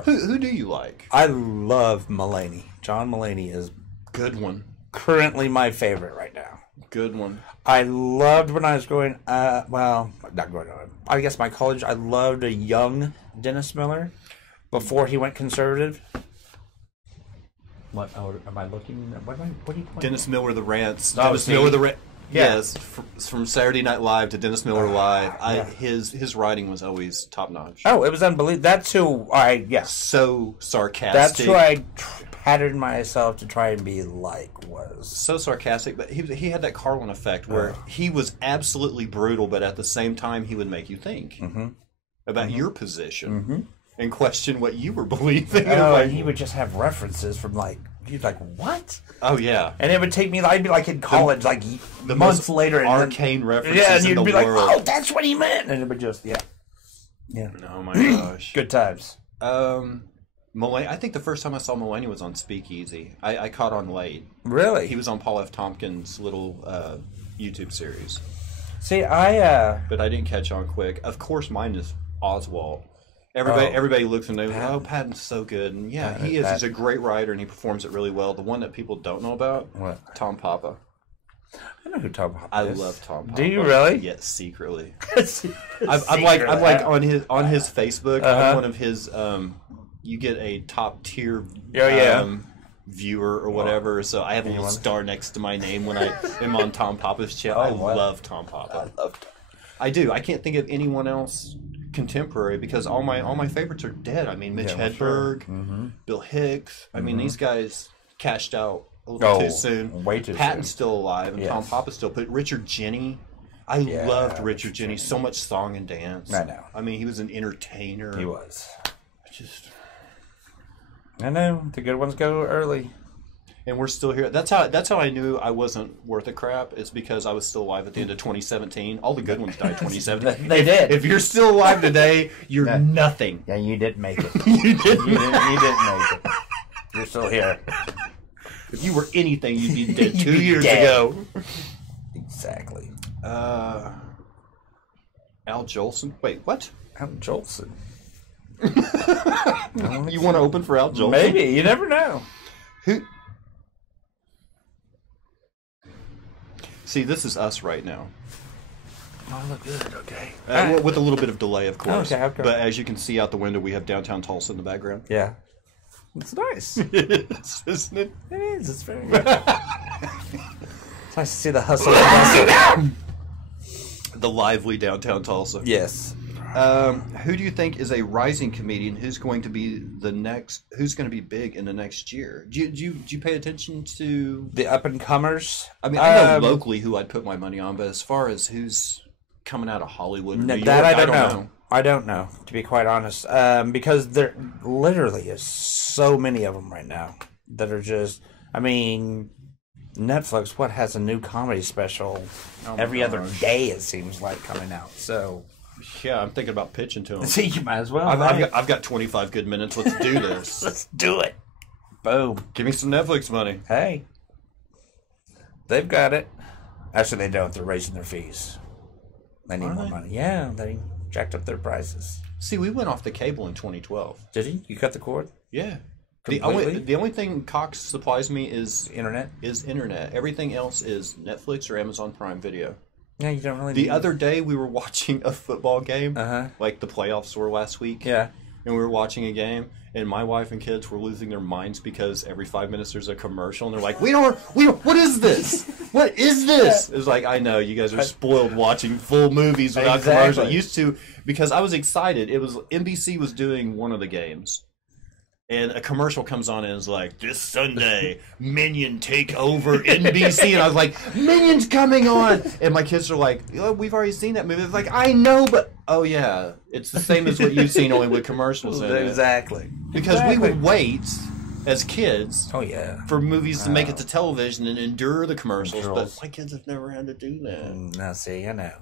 Who do you like? I love Mulaney. John Mulaney is Good one. currently my favorite right now. Good one. I loved when I was going, not going on, I guess my college, I loved a young Dennis Miller before he went conservative. What, am I looking, what are you pointing? Dennis Miller, The Rants. Oh, Dennis Miller, The Rants. Yeah. Yes, from Saturday Night Live to Dennis Miller Live. His writing was always top notch. Oh, it was unbelievable. That's who So sarcastic. That's who I patterned myself to try and be like was. So sarcastic, but he had that Carlin effect where he was absolutely brutal, but at the same time he would make you think about your position and question what you were believing. Oh, and he would just have references from he's like, what? Oh yeah, and it would take me. I'd be like in college, the months later, and arcane references. Yeah, and you'd in be the like, world. oh, that's what he meant, and it would just yeah. Oh my gosh, good times. Mulaney, I think the first time I saw Mulaney was on Speakeasy. I caught on late. Really? He was on Paul F. Tompkins' little YouTube series. See, but I didn't catch on quick. Of course, mine is Oswald. Everybody looks and goes, "Oh, Patton's so good," and yeah, he is. He's a great writer, and he performs it really well. The one that people don't know about, Tom Papa. I know who Tom Papa is. I love Tom Papa. Do you really? Yes, secretly. I'm like on his Facebook. I'm one of his. You get a top tier. Viewer or whatever, so I have a little star next to my name when I am on Tom Papa's channel. I love Tom Papa. I do. I can't think of anyone else contemporary because all my favorites are dead. I mean, Mitch Hedberg, Bill Hicks. I mean, these guys cashed out a little too soon. Way too Patton's soon. still alive, and Tom Papa's still. But Richard Jeni, I loved Richard Jeni. So much song and dance. I know. I mean, he was an entertainer. He was. I know the good ones go early, and we're still here. That's how I knew I wasn't worth a crap. It's because I was still alive at the end of 2017. All the good ones died 2017. They did. If you're still alive today, you're nothing. Yeah, you didn't make it. You didn't make it. You're still here. If you were anything, you'd be dead 2 years ago. Exactly. Al Jolson. Wait, what? Al Jolson. You want to open for Al Jolson? Maybe. You never know. Who? See, this is us right now. Oh, look good. Okay. With a little bit of delay, of course. Okay. But as you can see out the window, we have downtown Tulsa in the background. Yeah. It's nice. It is, isn't it? It is. It's very good. It's nice to see the hustle and bustle. The lively downtown Tulsa. Yes. Who do you think is a rising comedian who's going to be who's going to be big in the next year? Do you pay attention to the up and comers? I mean, I know locally who I'd put my money on, but as far as who's coming out of Hollywood, New York, I don't know. I don't know, to be quite honest, because there literally is so many of them right now that are just. I mean, Netflix has a new comedy special every other day? It seems like coming out. So. Yeah, I'm thinking about pitching to them. See, you might as well. I've got 25 good minutes. Let's do this. Let's do it. Boom. Give me some Netflix money. Hey. They've got it. Actually, they don't. They're raising their fees. They need more money. Yeah, they jacked up their prices. See, we went off the cable in 2012. Did you? You cut the cord? Yeah. Completely? The only thing Cox supplies me is internet. Everything else is Netflix or Amazon Prime Video. Yeah, you don't really. The other day we were watching a football game, Uh-huh. like the playoffs were last week. Yeah. And we were watching a game, and my wife and kids were losing their minds because every 5 minutes there's a commercial, and they're like, "We don't. What is this? What is this?" It was like, I know you guys are spoiled watching full movies without commercial. Used to, because I was excited. It was NBC was doing one of the games. And a commercial comes on and is like, "This Sunday, Minion take over NBC." And I was like, "Minion's coming on!" And my kids are like, "Oh, we've already seen that movie." It's like, I know, but oh yeah, it's the same as what you've seen, only with commercials in it. Exactly. Because we would wait as kids. Oh yeah. For movies to make it to television and endure the commercials, but my kids have never had to do that. Now see, I know.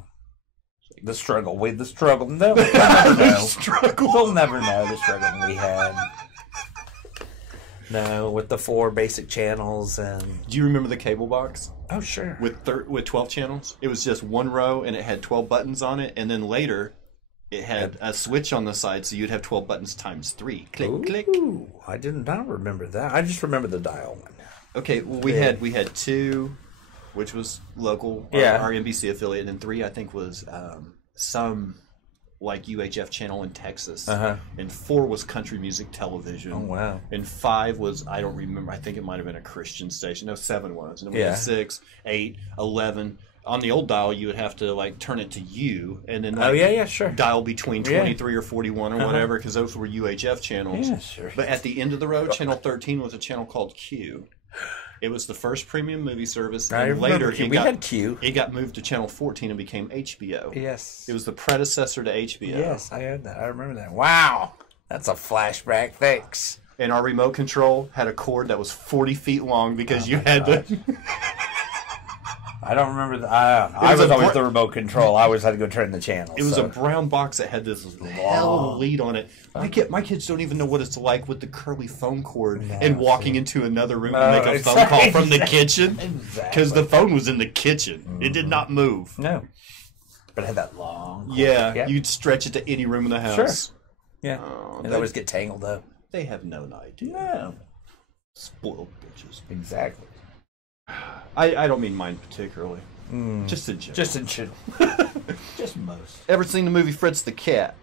The struggle. The struggle. No, they'll never know. Struggle. They'll never know the struggle we had. No, with the 4 basic channels and. Do you remember the cable box? Oh sure. With 12 channels, it was just one row and it had 12 buttons on it. And then later, It had a switch on the side, so you'd have 12 buttons times 3. Click, click. I did not remember that. I just remember the dial one. Okay, well, we had 2, which was local, our NBC affiliate, and then 3, I think, was some like UHF channel in Texas, and 4 was country music television. Oh wow! And 5 was, I don't remember. I think it might have been a Christian station. No, 7 was, and then we had 6, 8, 11. On the old dial, you would have to like turn it to U, and then dial between 23 or 41 or whatever, because those were UHF channels. Yeah, sure. But at the end of the road, channel 13 was a channel called Q. It was the first premium movie service, and later we had Q. It got moved to channel 14 and became HBO. Yes, it was the predecessor to HBO. Yes, I heard that. I remember that. Wow, that's a flashback. Thanks. And our remote control had a cord that was 40 feet long because you had the. I don't remember the. I was always the remote control. I always had to go turn the channel. It was a brown box that had this long lead on it. My kids don't even know what it's like with the curly phone cord and walking into another room to make a phone call from the kitchen. Because the phone was in the kitchen. It did not move. No. But it had that long cord. Yeah, you'd stretch it to any room in the house. Sure. Yeah. And always get tangled up. They have no idea. No. Spoiled bitches. Exactly. I don't mean mine particularly. Just in general. Just in general. Just most. Ever seen the movie Fritz the Cat?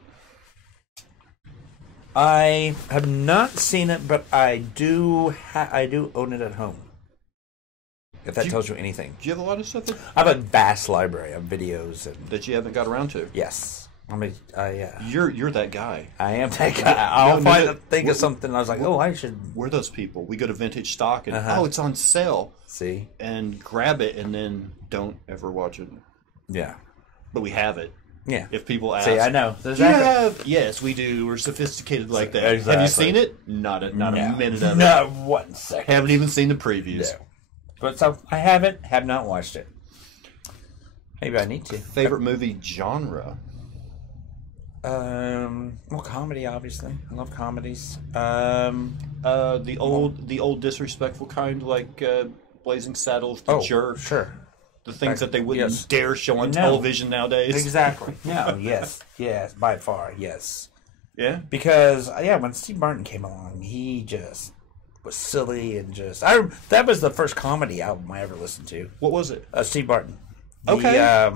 I have not seen it, but I do own it at home. If that tells you anything. Do you have a lot of stuff I have a vast library of videos that you haven't got around to? Yes. I mean, You're that guy. I am that guy. I'll think of something. I was like, I should. We're those people. We go to vintage stock and it's on sale. See, and grab it and then don't ever watch it. Yeah, but we have it. Yeah. If people ask, see, I know. Yes, we do. We're sophisticated like that. Exactly. Have you seen it? Not a minute of it. Not 1 second. Haven't even seen the previews. No. But so I have not watched it. Maybe I need to. Favorite movie genre? Well, comedy, obviously. I love comedies. The old disrespectful kind, like Blazing Saddles, The Jerk. Sure. The things that they wouldn't dare show on television nowadays. Exactly. No. Yes. By far. Yes. Yeah. Because when Steve Martin came along, he just was silly and just. That was the first comedy album I ever listened to. What was it? Steve Martin. Okay.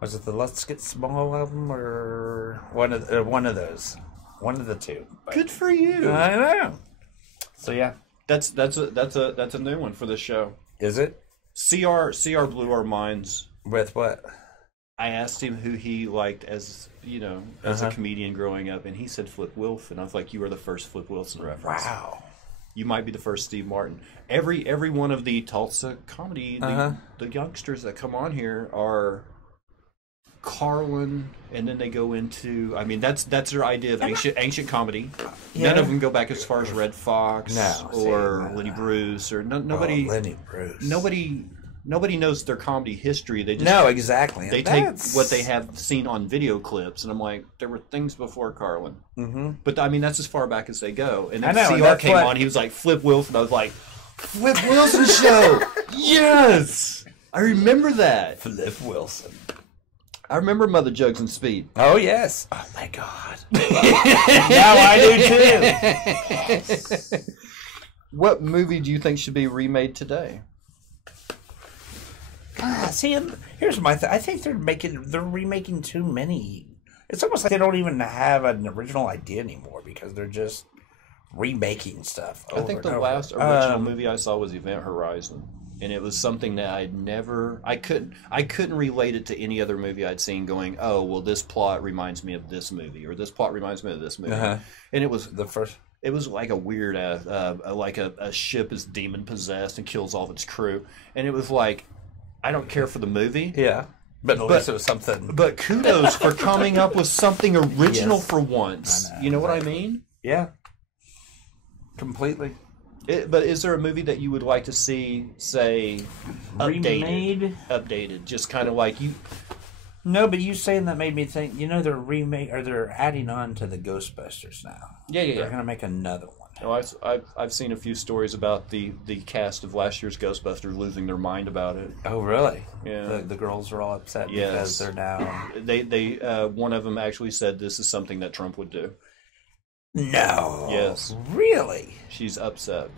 Was it the Let's Get Small album or one of those? One of the two. But good for you. I know. So yeah, that's a new one for this show. Is it? CR blew our minds. With what? I asked him who he liked as a comedian growing up, and he said Flip Wilson. And I was like, you are the first Flip Wilson reference. Wow. You might be the first Steve Martin. Every one of the Tulsa comedy, the youngsters that come on here are Carlin, and then they go into. I mean, that's their idea of ancient comedy. Yeah. None of them go back as far as Red Fox or Lenny Bruce or nobody. Lenny Bruce. Nobody knows their comedy history. They just exactly. They take what they have seen on video clips, and I'm like, there were things before Carlin. Mm-hmm. But I mean, that's as far back as they go. And then CR came on. He was like Flip Wilson. I was like, Flip Wilson show. Yes, I remember that. Flip Wilson. I remember Mother Jugs and Speed. Oh, yes. Oh, my God. Now I do, too. What movie do you think should be remade today? See, here's my thing. I think they're remaking too many. It's almost like they don't even have an original idea anymore because they're just remaking stuff. I think the last original movie I saw was Event Horizon. And it was something that I couldn't relate it to any other movie I'd seen going, oh, well, this plot reminds me of this movie, or this plot reminds me of this movie. And it was the first. It was like a weird, like a ship is demon possessed and kills all of its crew. And it was like, I don't care for the movie. Yeah. But at least it was something. But kudos for coming up with something original for once. You know what I mean? Yeah. Completely. But is there a movie that you would like to see, say, updated, just kind of like you? No, but you saying that made me think. They're adding on to the Ghostbusters now. Yeah. They're gonna make another one. No, I've seen a few stories about the cast of last year's Ghostbusters losing their mind about it. Oh, really? Yeah. The girls are all upset Yes. because they're now... They one of them actually said this is something that Trump would do. No. Yes. Really? She's upset.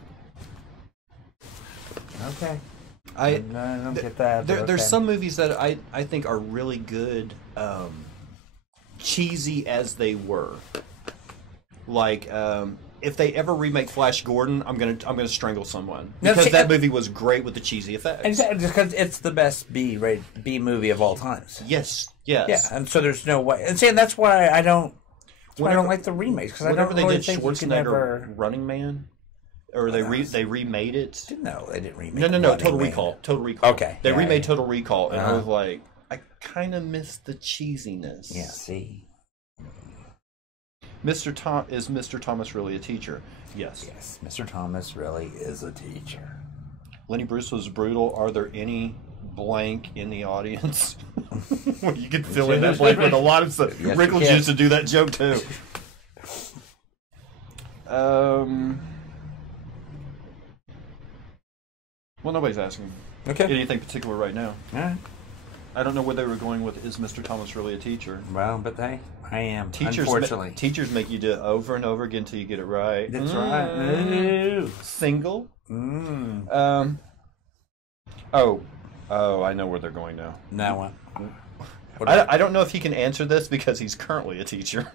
Okay. I don't get that. There's some movies that I think are really good, cheesy as they were. Like if they ever remake Flash Gordon, I'm gonna strangle someone because that movie was great with the cheesy effects. Exactly, because it's the best B movie of all times. Yes. Yeah, and so there's no way. And see, and that's why I don't. I don't like the remakes because I don't really think you can ever... Running Man, or they remade it. No, they didn't remake. No. Total Recall. Total Recall. Okay, they remade Total Recall, and I was like, I kind of missed the cheesiness. Yeah. See. Is Mr. Thomas really a teacher? Yes. Yes, Mr. Thomas really is a teacher. Lenny Bruce was brutal. Are there any blank in the audience? Well, you can fill in that blank with a lot of stuff. Yes, Rickles used to do that joke too. Well, nobody's asking anything particular right now. All right. I don't know where they were going with, is Mr. Thomas really a teacher? Well, but I am, unfortunately. Teachers make you do it over and over again until you get it right. That's right. Single. Oh, I know where they're going now. Now what? I don't know if he can answer this because he's currently a teacher.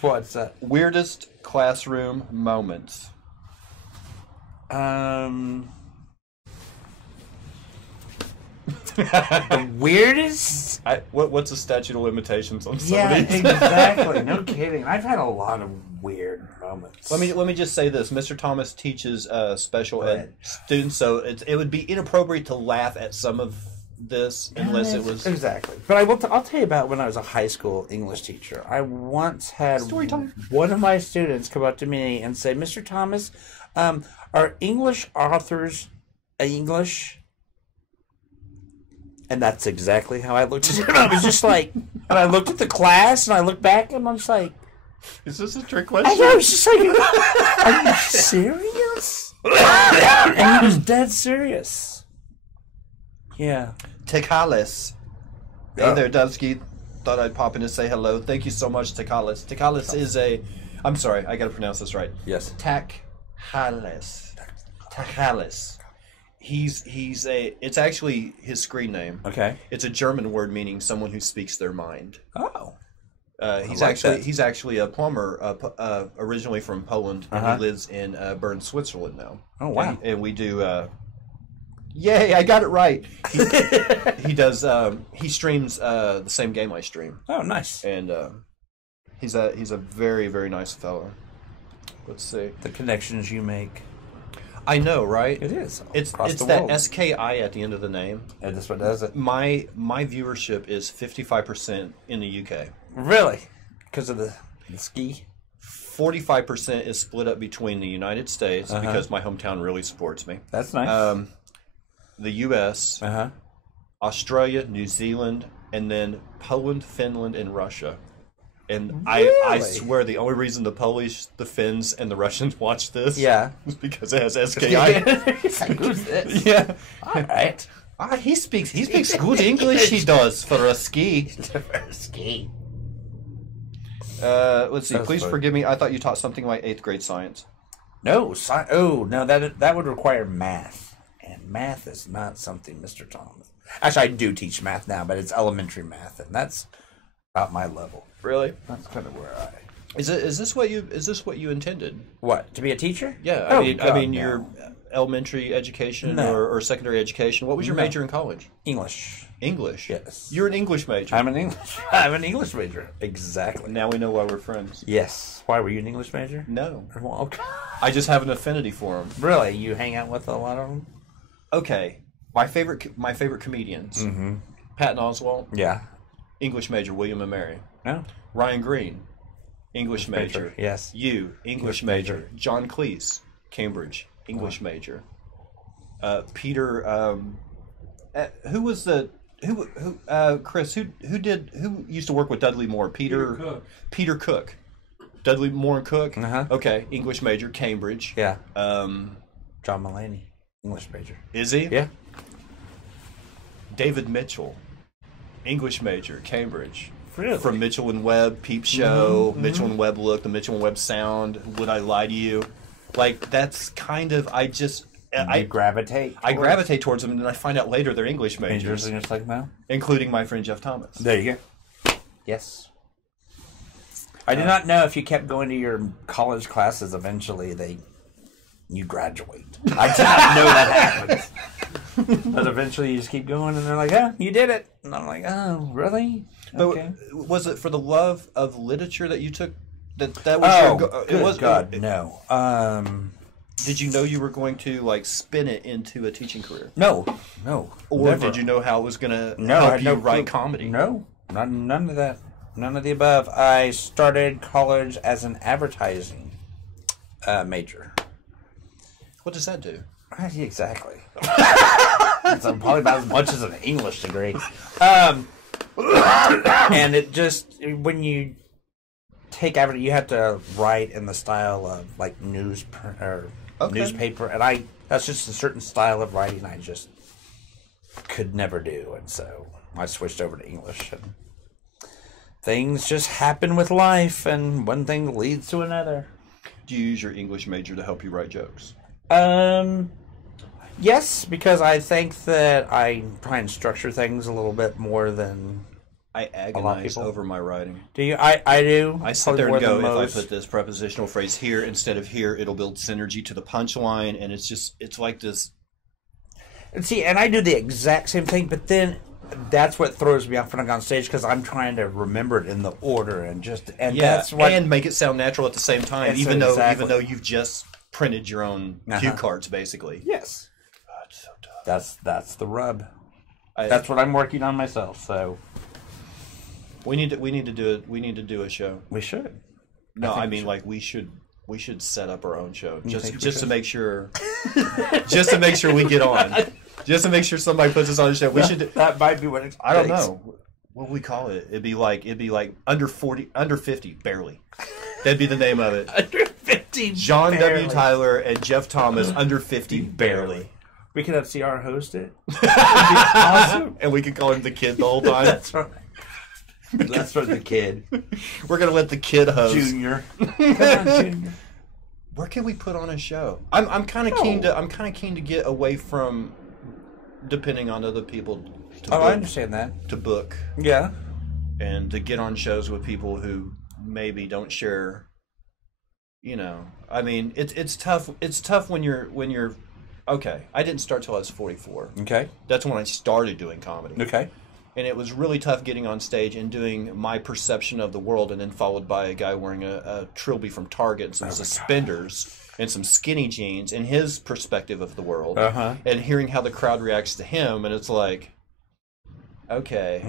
What's that? Weirdest classroom moments. The weirdest? What's the statute of limitations on some Yeah, of these? exactly. No kidding. I've had a lot of weird moments. Let me just say this: Mr. Thomas teaches special ed students, so it would be inappropriate to laugh at some of this unless it was exactly. But I'll tell you about when I was a high school English teacher. I once had one of my students come up to me and say, "Mr. Thomas, are English authors English?" And that's exactly how I looked at him. I was just like, and I looked at the class, and I looked back, and I was like, "Is this a trick question?" I was just like, "Are you serious?" And he was dead serious. Yeah. Tekalis. Hey there, Dubsky. Thought I'd pop in to say hello. Thank you so much, Tekalis. Tekalis is I'm sorry, I got to pronounce this right. Yes. Tekalis. Tekalis. It's actually his screen name. Okay. It's a German word meaning someone who speaks their mind. Oh. He's actually a plumber, originally from Poland, and he lives in Bern, Switzerland now. Oh wow! And we do. Yay! I got it right. He does. He streams the same game I stream. Oh, nice. And he's a very, very nice fellow. Let's see the connections you make. I know, right? It is. It's that SKI at the end of the name. And that's what does it. My viewership is 55% in the UK. Really? Because of the ski? 45% is split up between the United States because my hometown really supports me. That's nice. The US, Australia, New Zealand, and then Poland, Finland, and Russia. And really? I swear the only reason the Polish, the Finns, and the Russians watch this is because it has SKI. Who's this? Yeah. All right. He speaks good English, he does, for a ski. For a ski. Let's see. Please forgive me. I thought you taught something like 8th grade science. No. No, that would require math. And math is not something Mr. Thomas... Actually, I do teach math now, but it's elementary math, and that's about my level. Really? That's kind of where I... Is this what you intended? What, to be a teacher? Yeah, I mean, your elementary education or secondary education. What was your major in college? English. English? Yes. You're an English major. I'm an English major. Exactly. Now we know why we're friends. Yes. Why, were you an English major? No. Well, okay. I just have an affinity for them. Really? You hang out with a lot of them? Okay. My favorite comedians. Mm-hmm. Patton Oswalt. Yeah. English major, William and Mary. No. Ryan Green. English major. Yes. You, English major. John Cleese, Cambridge, English major. Peter, who was the Chris? Who used to work with Dudley Moore? Peter Cook. Dudley Moore and Cook. Uh-huh. Okay, English major, Cambridge. Yeah. John Mulaney, English major. Is he? Yeah. David Mitchell, English major, Cambridge. Really? From Mitchell and Webb, Peep Show, Mitchell and Webb Look, the Mitchell and Webb Sound, Would I Lie to You? Like, that's kind of, I gravitate. I gravitate towards them, and then I find out later they're English majors, now? including my friend Jeff Thomas. There you go. Yes. I did not know if you kept going to your college classes, eventually you graduate. I did not know that happens. But eventually you just keep going, and they're like, "Oh, you did it." And I'm like, "Oh, really?" Okay. But was it for the love of literature that you took? That was your it was God, no. Did you know you were going to like spin it into a teaching career? No. Or never. did you know how it was going to help you write comedy? No, none of that. None of the above. I started college as an advertising major. What does that do? Exactly. It's probably about as much as an English degree. And it just, when you take advertising, you have to write in the style of like newspaper, and that's just a certain style of writing I just could never do, and so I switched over to English, and things just happen with life, and one thing leads to another. Do you use your English major to help you write jokes? Yes, because I think that I try and structure things a little bit more than I agonize over my writing. Do you? I do. I sit there and go, if I put this prepositional phrase here instead of here, it'll build synergy to the punchline, and it's like this. And see, and I do the exact same thing, but then that's what throws me off when I go on stage, because I'm trying to remember it in the order that's what, and make it sound natural at the same time, even though you've just printed your own cue cards, basically. Yes. Oh, it's so tough. That's the rub. That's what I'm working on myself. So we need to do a show. We should. No, I mean like we should set up our own show just to make sure just to make sure we get on. Just to make sure somebody puts us on the show. We should. That might be what it I don't know. What would we call it? It'd be like under 50, barely. That'd be the name of it. Under 50, John barely. W. Tyler and Jeff Thomas, under 50, barely. We could have CR host it. That'd be awesome. And we could call him the kid the whole time. That's right. That's for the kid. We're gonna let the kid host. Junior. Come on, Junior. Where can we put on a show? I'm kind of keen to get away from depending on other people. I understand that. To book. Yeah. And to get on shows with people who maybe don't share. You know, I mean, it's tough. It's tough when you're. Okay, I didn't start till I was 44. Okay. That's when I started doing comedy. Okay. And it was really tough getting on stage and doing my perception of the world, and then followed by a guy wearing a trilby from Target and some suspenders and some skinny jeans and his perspective of the world, and hearing how the crowd reacts to him, and it's like, okay,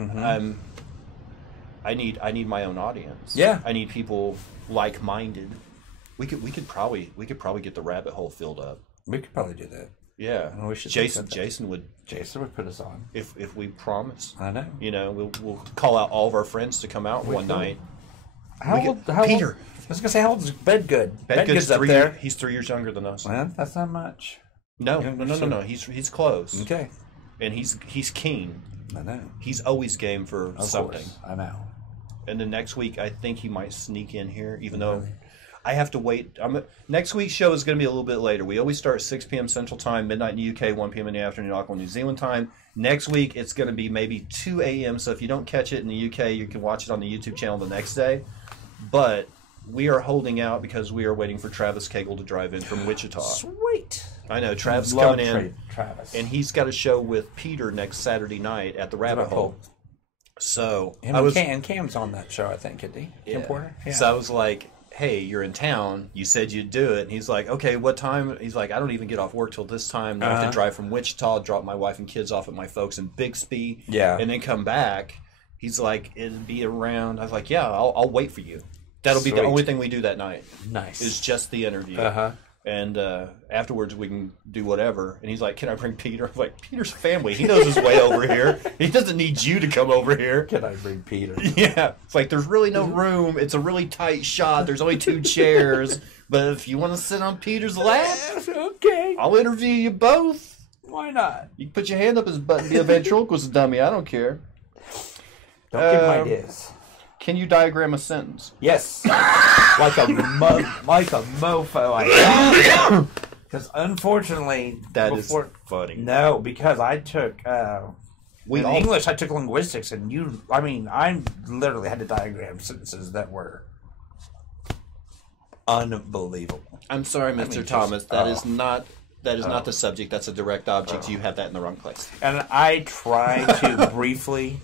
I need my own audience. Yeah, I need people like-minded. We could probably get the rabbit hole filled up. We could probably do that. Yeah, well, we should. Jason would put us on if we promise. I know. You know, we'll call out all of our friends to come out one night. How old? Peter. I was gonna say, how old is Bedgood? Bedgood's up there. He's 3 years younger than us. Well, that's not much. No. He's close. Okay. And he's keen. I know. He's always game for something. Course. I know. And then next week, I think he might sneak in here, even though I have to wait. Next week's show is going to be a little bit later. We always start 6 p.m. Central Time, midnight in the UK, 1 p.m. in the afternoon, Auckland, New Zealand time. Next week, it's going to be maybe 2 a.m. So if you don't catch it in the UK, you can watch it on the YouTube channel the next day. But we are holding out because we are waiting for Travis Cagle to drive in from Wichita. Sweet. I know. Travis is coming in. Travis. And he's got a show with Peter next Saturday night at the Rabbit Hole. So and Cam's on that show, I think, isn't he? Yeah. Kim Porter? Yeah. So I was like, hey, you're in town. You said you'd do it. And he's like, okay, what time? He's like, I don't even get off work till this time. I have to drive from Wichita, drop my wife and kids off at my folks in Bixby. Yeah. And then come back. He's like, it'd be around. I was like, yeah, I'll wait for you. That'll be the only thing we do that night. Nice. Is just the interview. And afterwards we can do whatever. And he's like, can I bring Peter? I'm like, Peter's family. He knows his way over here. He doesn't need you to come over here. Can I bring Peter? Yeah. It's like, there's really no room. It's a really tight shot. There's only 2 chairs. But if you want to sit on Peter's lap, Okay. I'll interview you both. Why not? You can put your hand up his butt and be a ventriloquist dummy. I don't care. Don't give him ideas. Can you diagram a sentence? Yes. like a mofo, I am. Because unfortunately, That is funny. No, because I took in all- English, I took linguistics, and I literally had to diagram sentences that were unbelievable. I'm sorry, Mr. mean, Thomas. just- That is not the subject. That's a direct object. You have that in the wrong place. And I try to briefly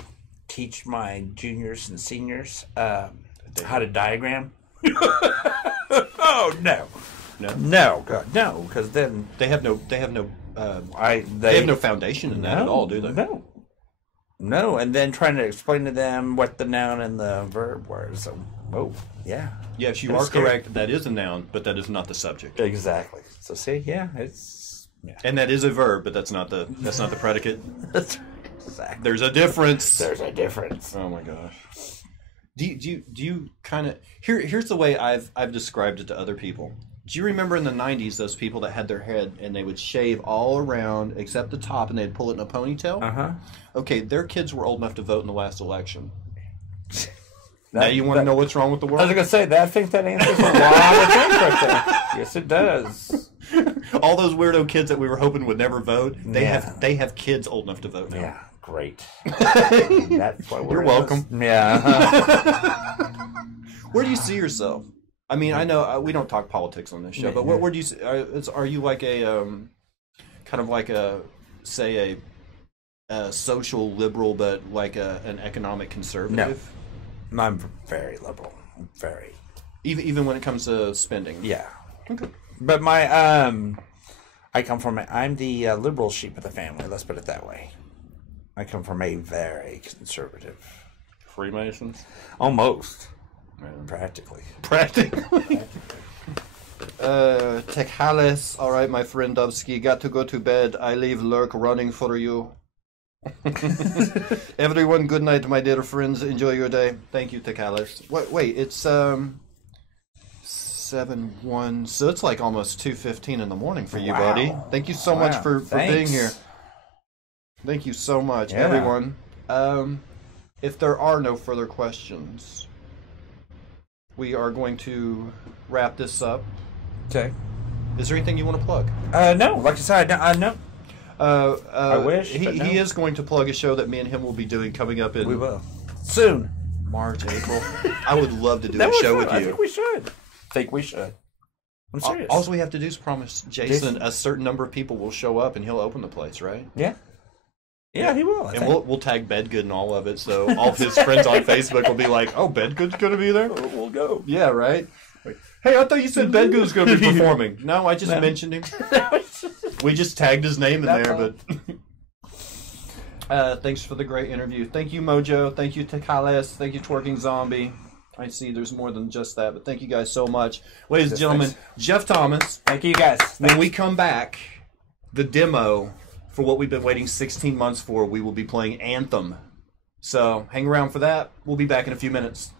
teach my juniors and seniors how to diagram. Oh no, God, no, because then They have no foundation in that at all, do they? No, and then trying to explain to them what the noun and the verb were. So, yeah. Yes, you That's are scary. correct. That is a noun, but that is not the subject. Exactly. So see, And that is a verb, but that's not the predicate. exactly. There's a difference. There's a difference. Oh my gosh. Do you kind of here's the way I've described it to other people. Do you remember in the 90s those people that had their head and they would shave all around except the top and they'd pull it in a ponytail? Uh-huh. Okay, their kids were old enough to vote in the last election. Now you want to know what's wrong with the I was world? going to say, I think that answers a lot of things right there. Yes, it does. All those weirdo kids that we were hoping would never vote, they Yeah. have kids old enough to vote now. Yeah, great. That's why we're You're in welcome. this. Yeah. Where do you see yourself? I mean, I know we don't talk politics on this show, but where do you see? Are you like a kind of like a social liberal, but like an economic conservative? No, I'm very liberal. Very. Even when it comes to spending. Yeah. Okay. But my I come from I'm the liberal sheep of the family. Let's put it that way. I come from a very conservative. Freemasons. Almost. Man. Practically. Practically. Tekhalis. All right, my friend Dubsky. Got to go to bed. I leave Lurk running for you. Everyone, good night, my dear friends. Enjoy your day. Thank you, Tekhalis. Wait, it's 7-1, so it's like almost 2:15 in the morning for you, Wow. buddy. Thank you so much for being Thanks. here. Thank you so much, Yeah. everyone. If there are no further questions, we are going to wrap this up. Okay. Is there anything you want to plug? No. Like I said, no. I wish, He but no. is going to plug a show that me and him will be doing coming up in We will. Soon. March, April. I would love to do That a was show fun. with I you. think we should. I'm serious. All we have to do is promise Jason a certain number of people will show up and he'll open the place, right? Yeah. Yeah, he will. I And think. we'll tag Bedgood in all of it, so all of his friends on Facebook will be like, "Oh, Bedgood's going to be there." We'll go. Yeah, right. Hey, I thought you said Bedgood was going to be performing. No, I just mentioned him. We just tagged his name in there, but. Thanks for the great interview. Thank you, Mojo. Thank you, Tekales. Thank you, Twerking Zombie. I see there's more than just that, but thank you guys so much. Ladies and gentlemen, Jeff Thomas. Thank you, guys. When we come back, the demo for what we've been waiting 16 months for, we will be playing Anthem. So hang around for that. We'll be back in a few minutes.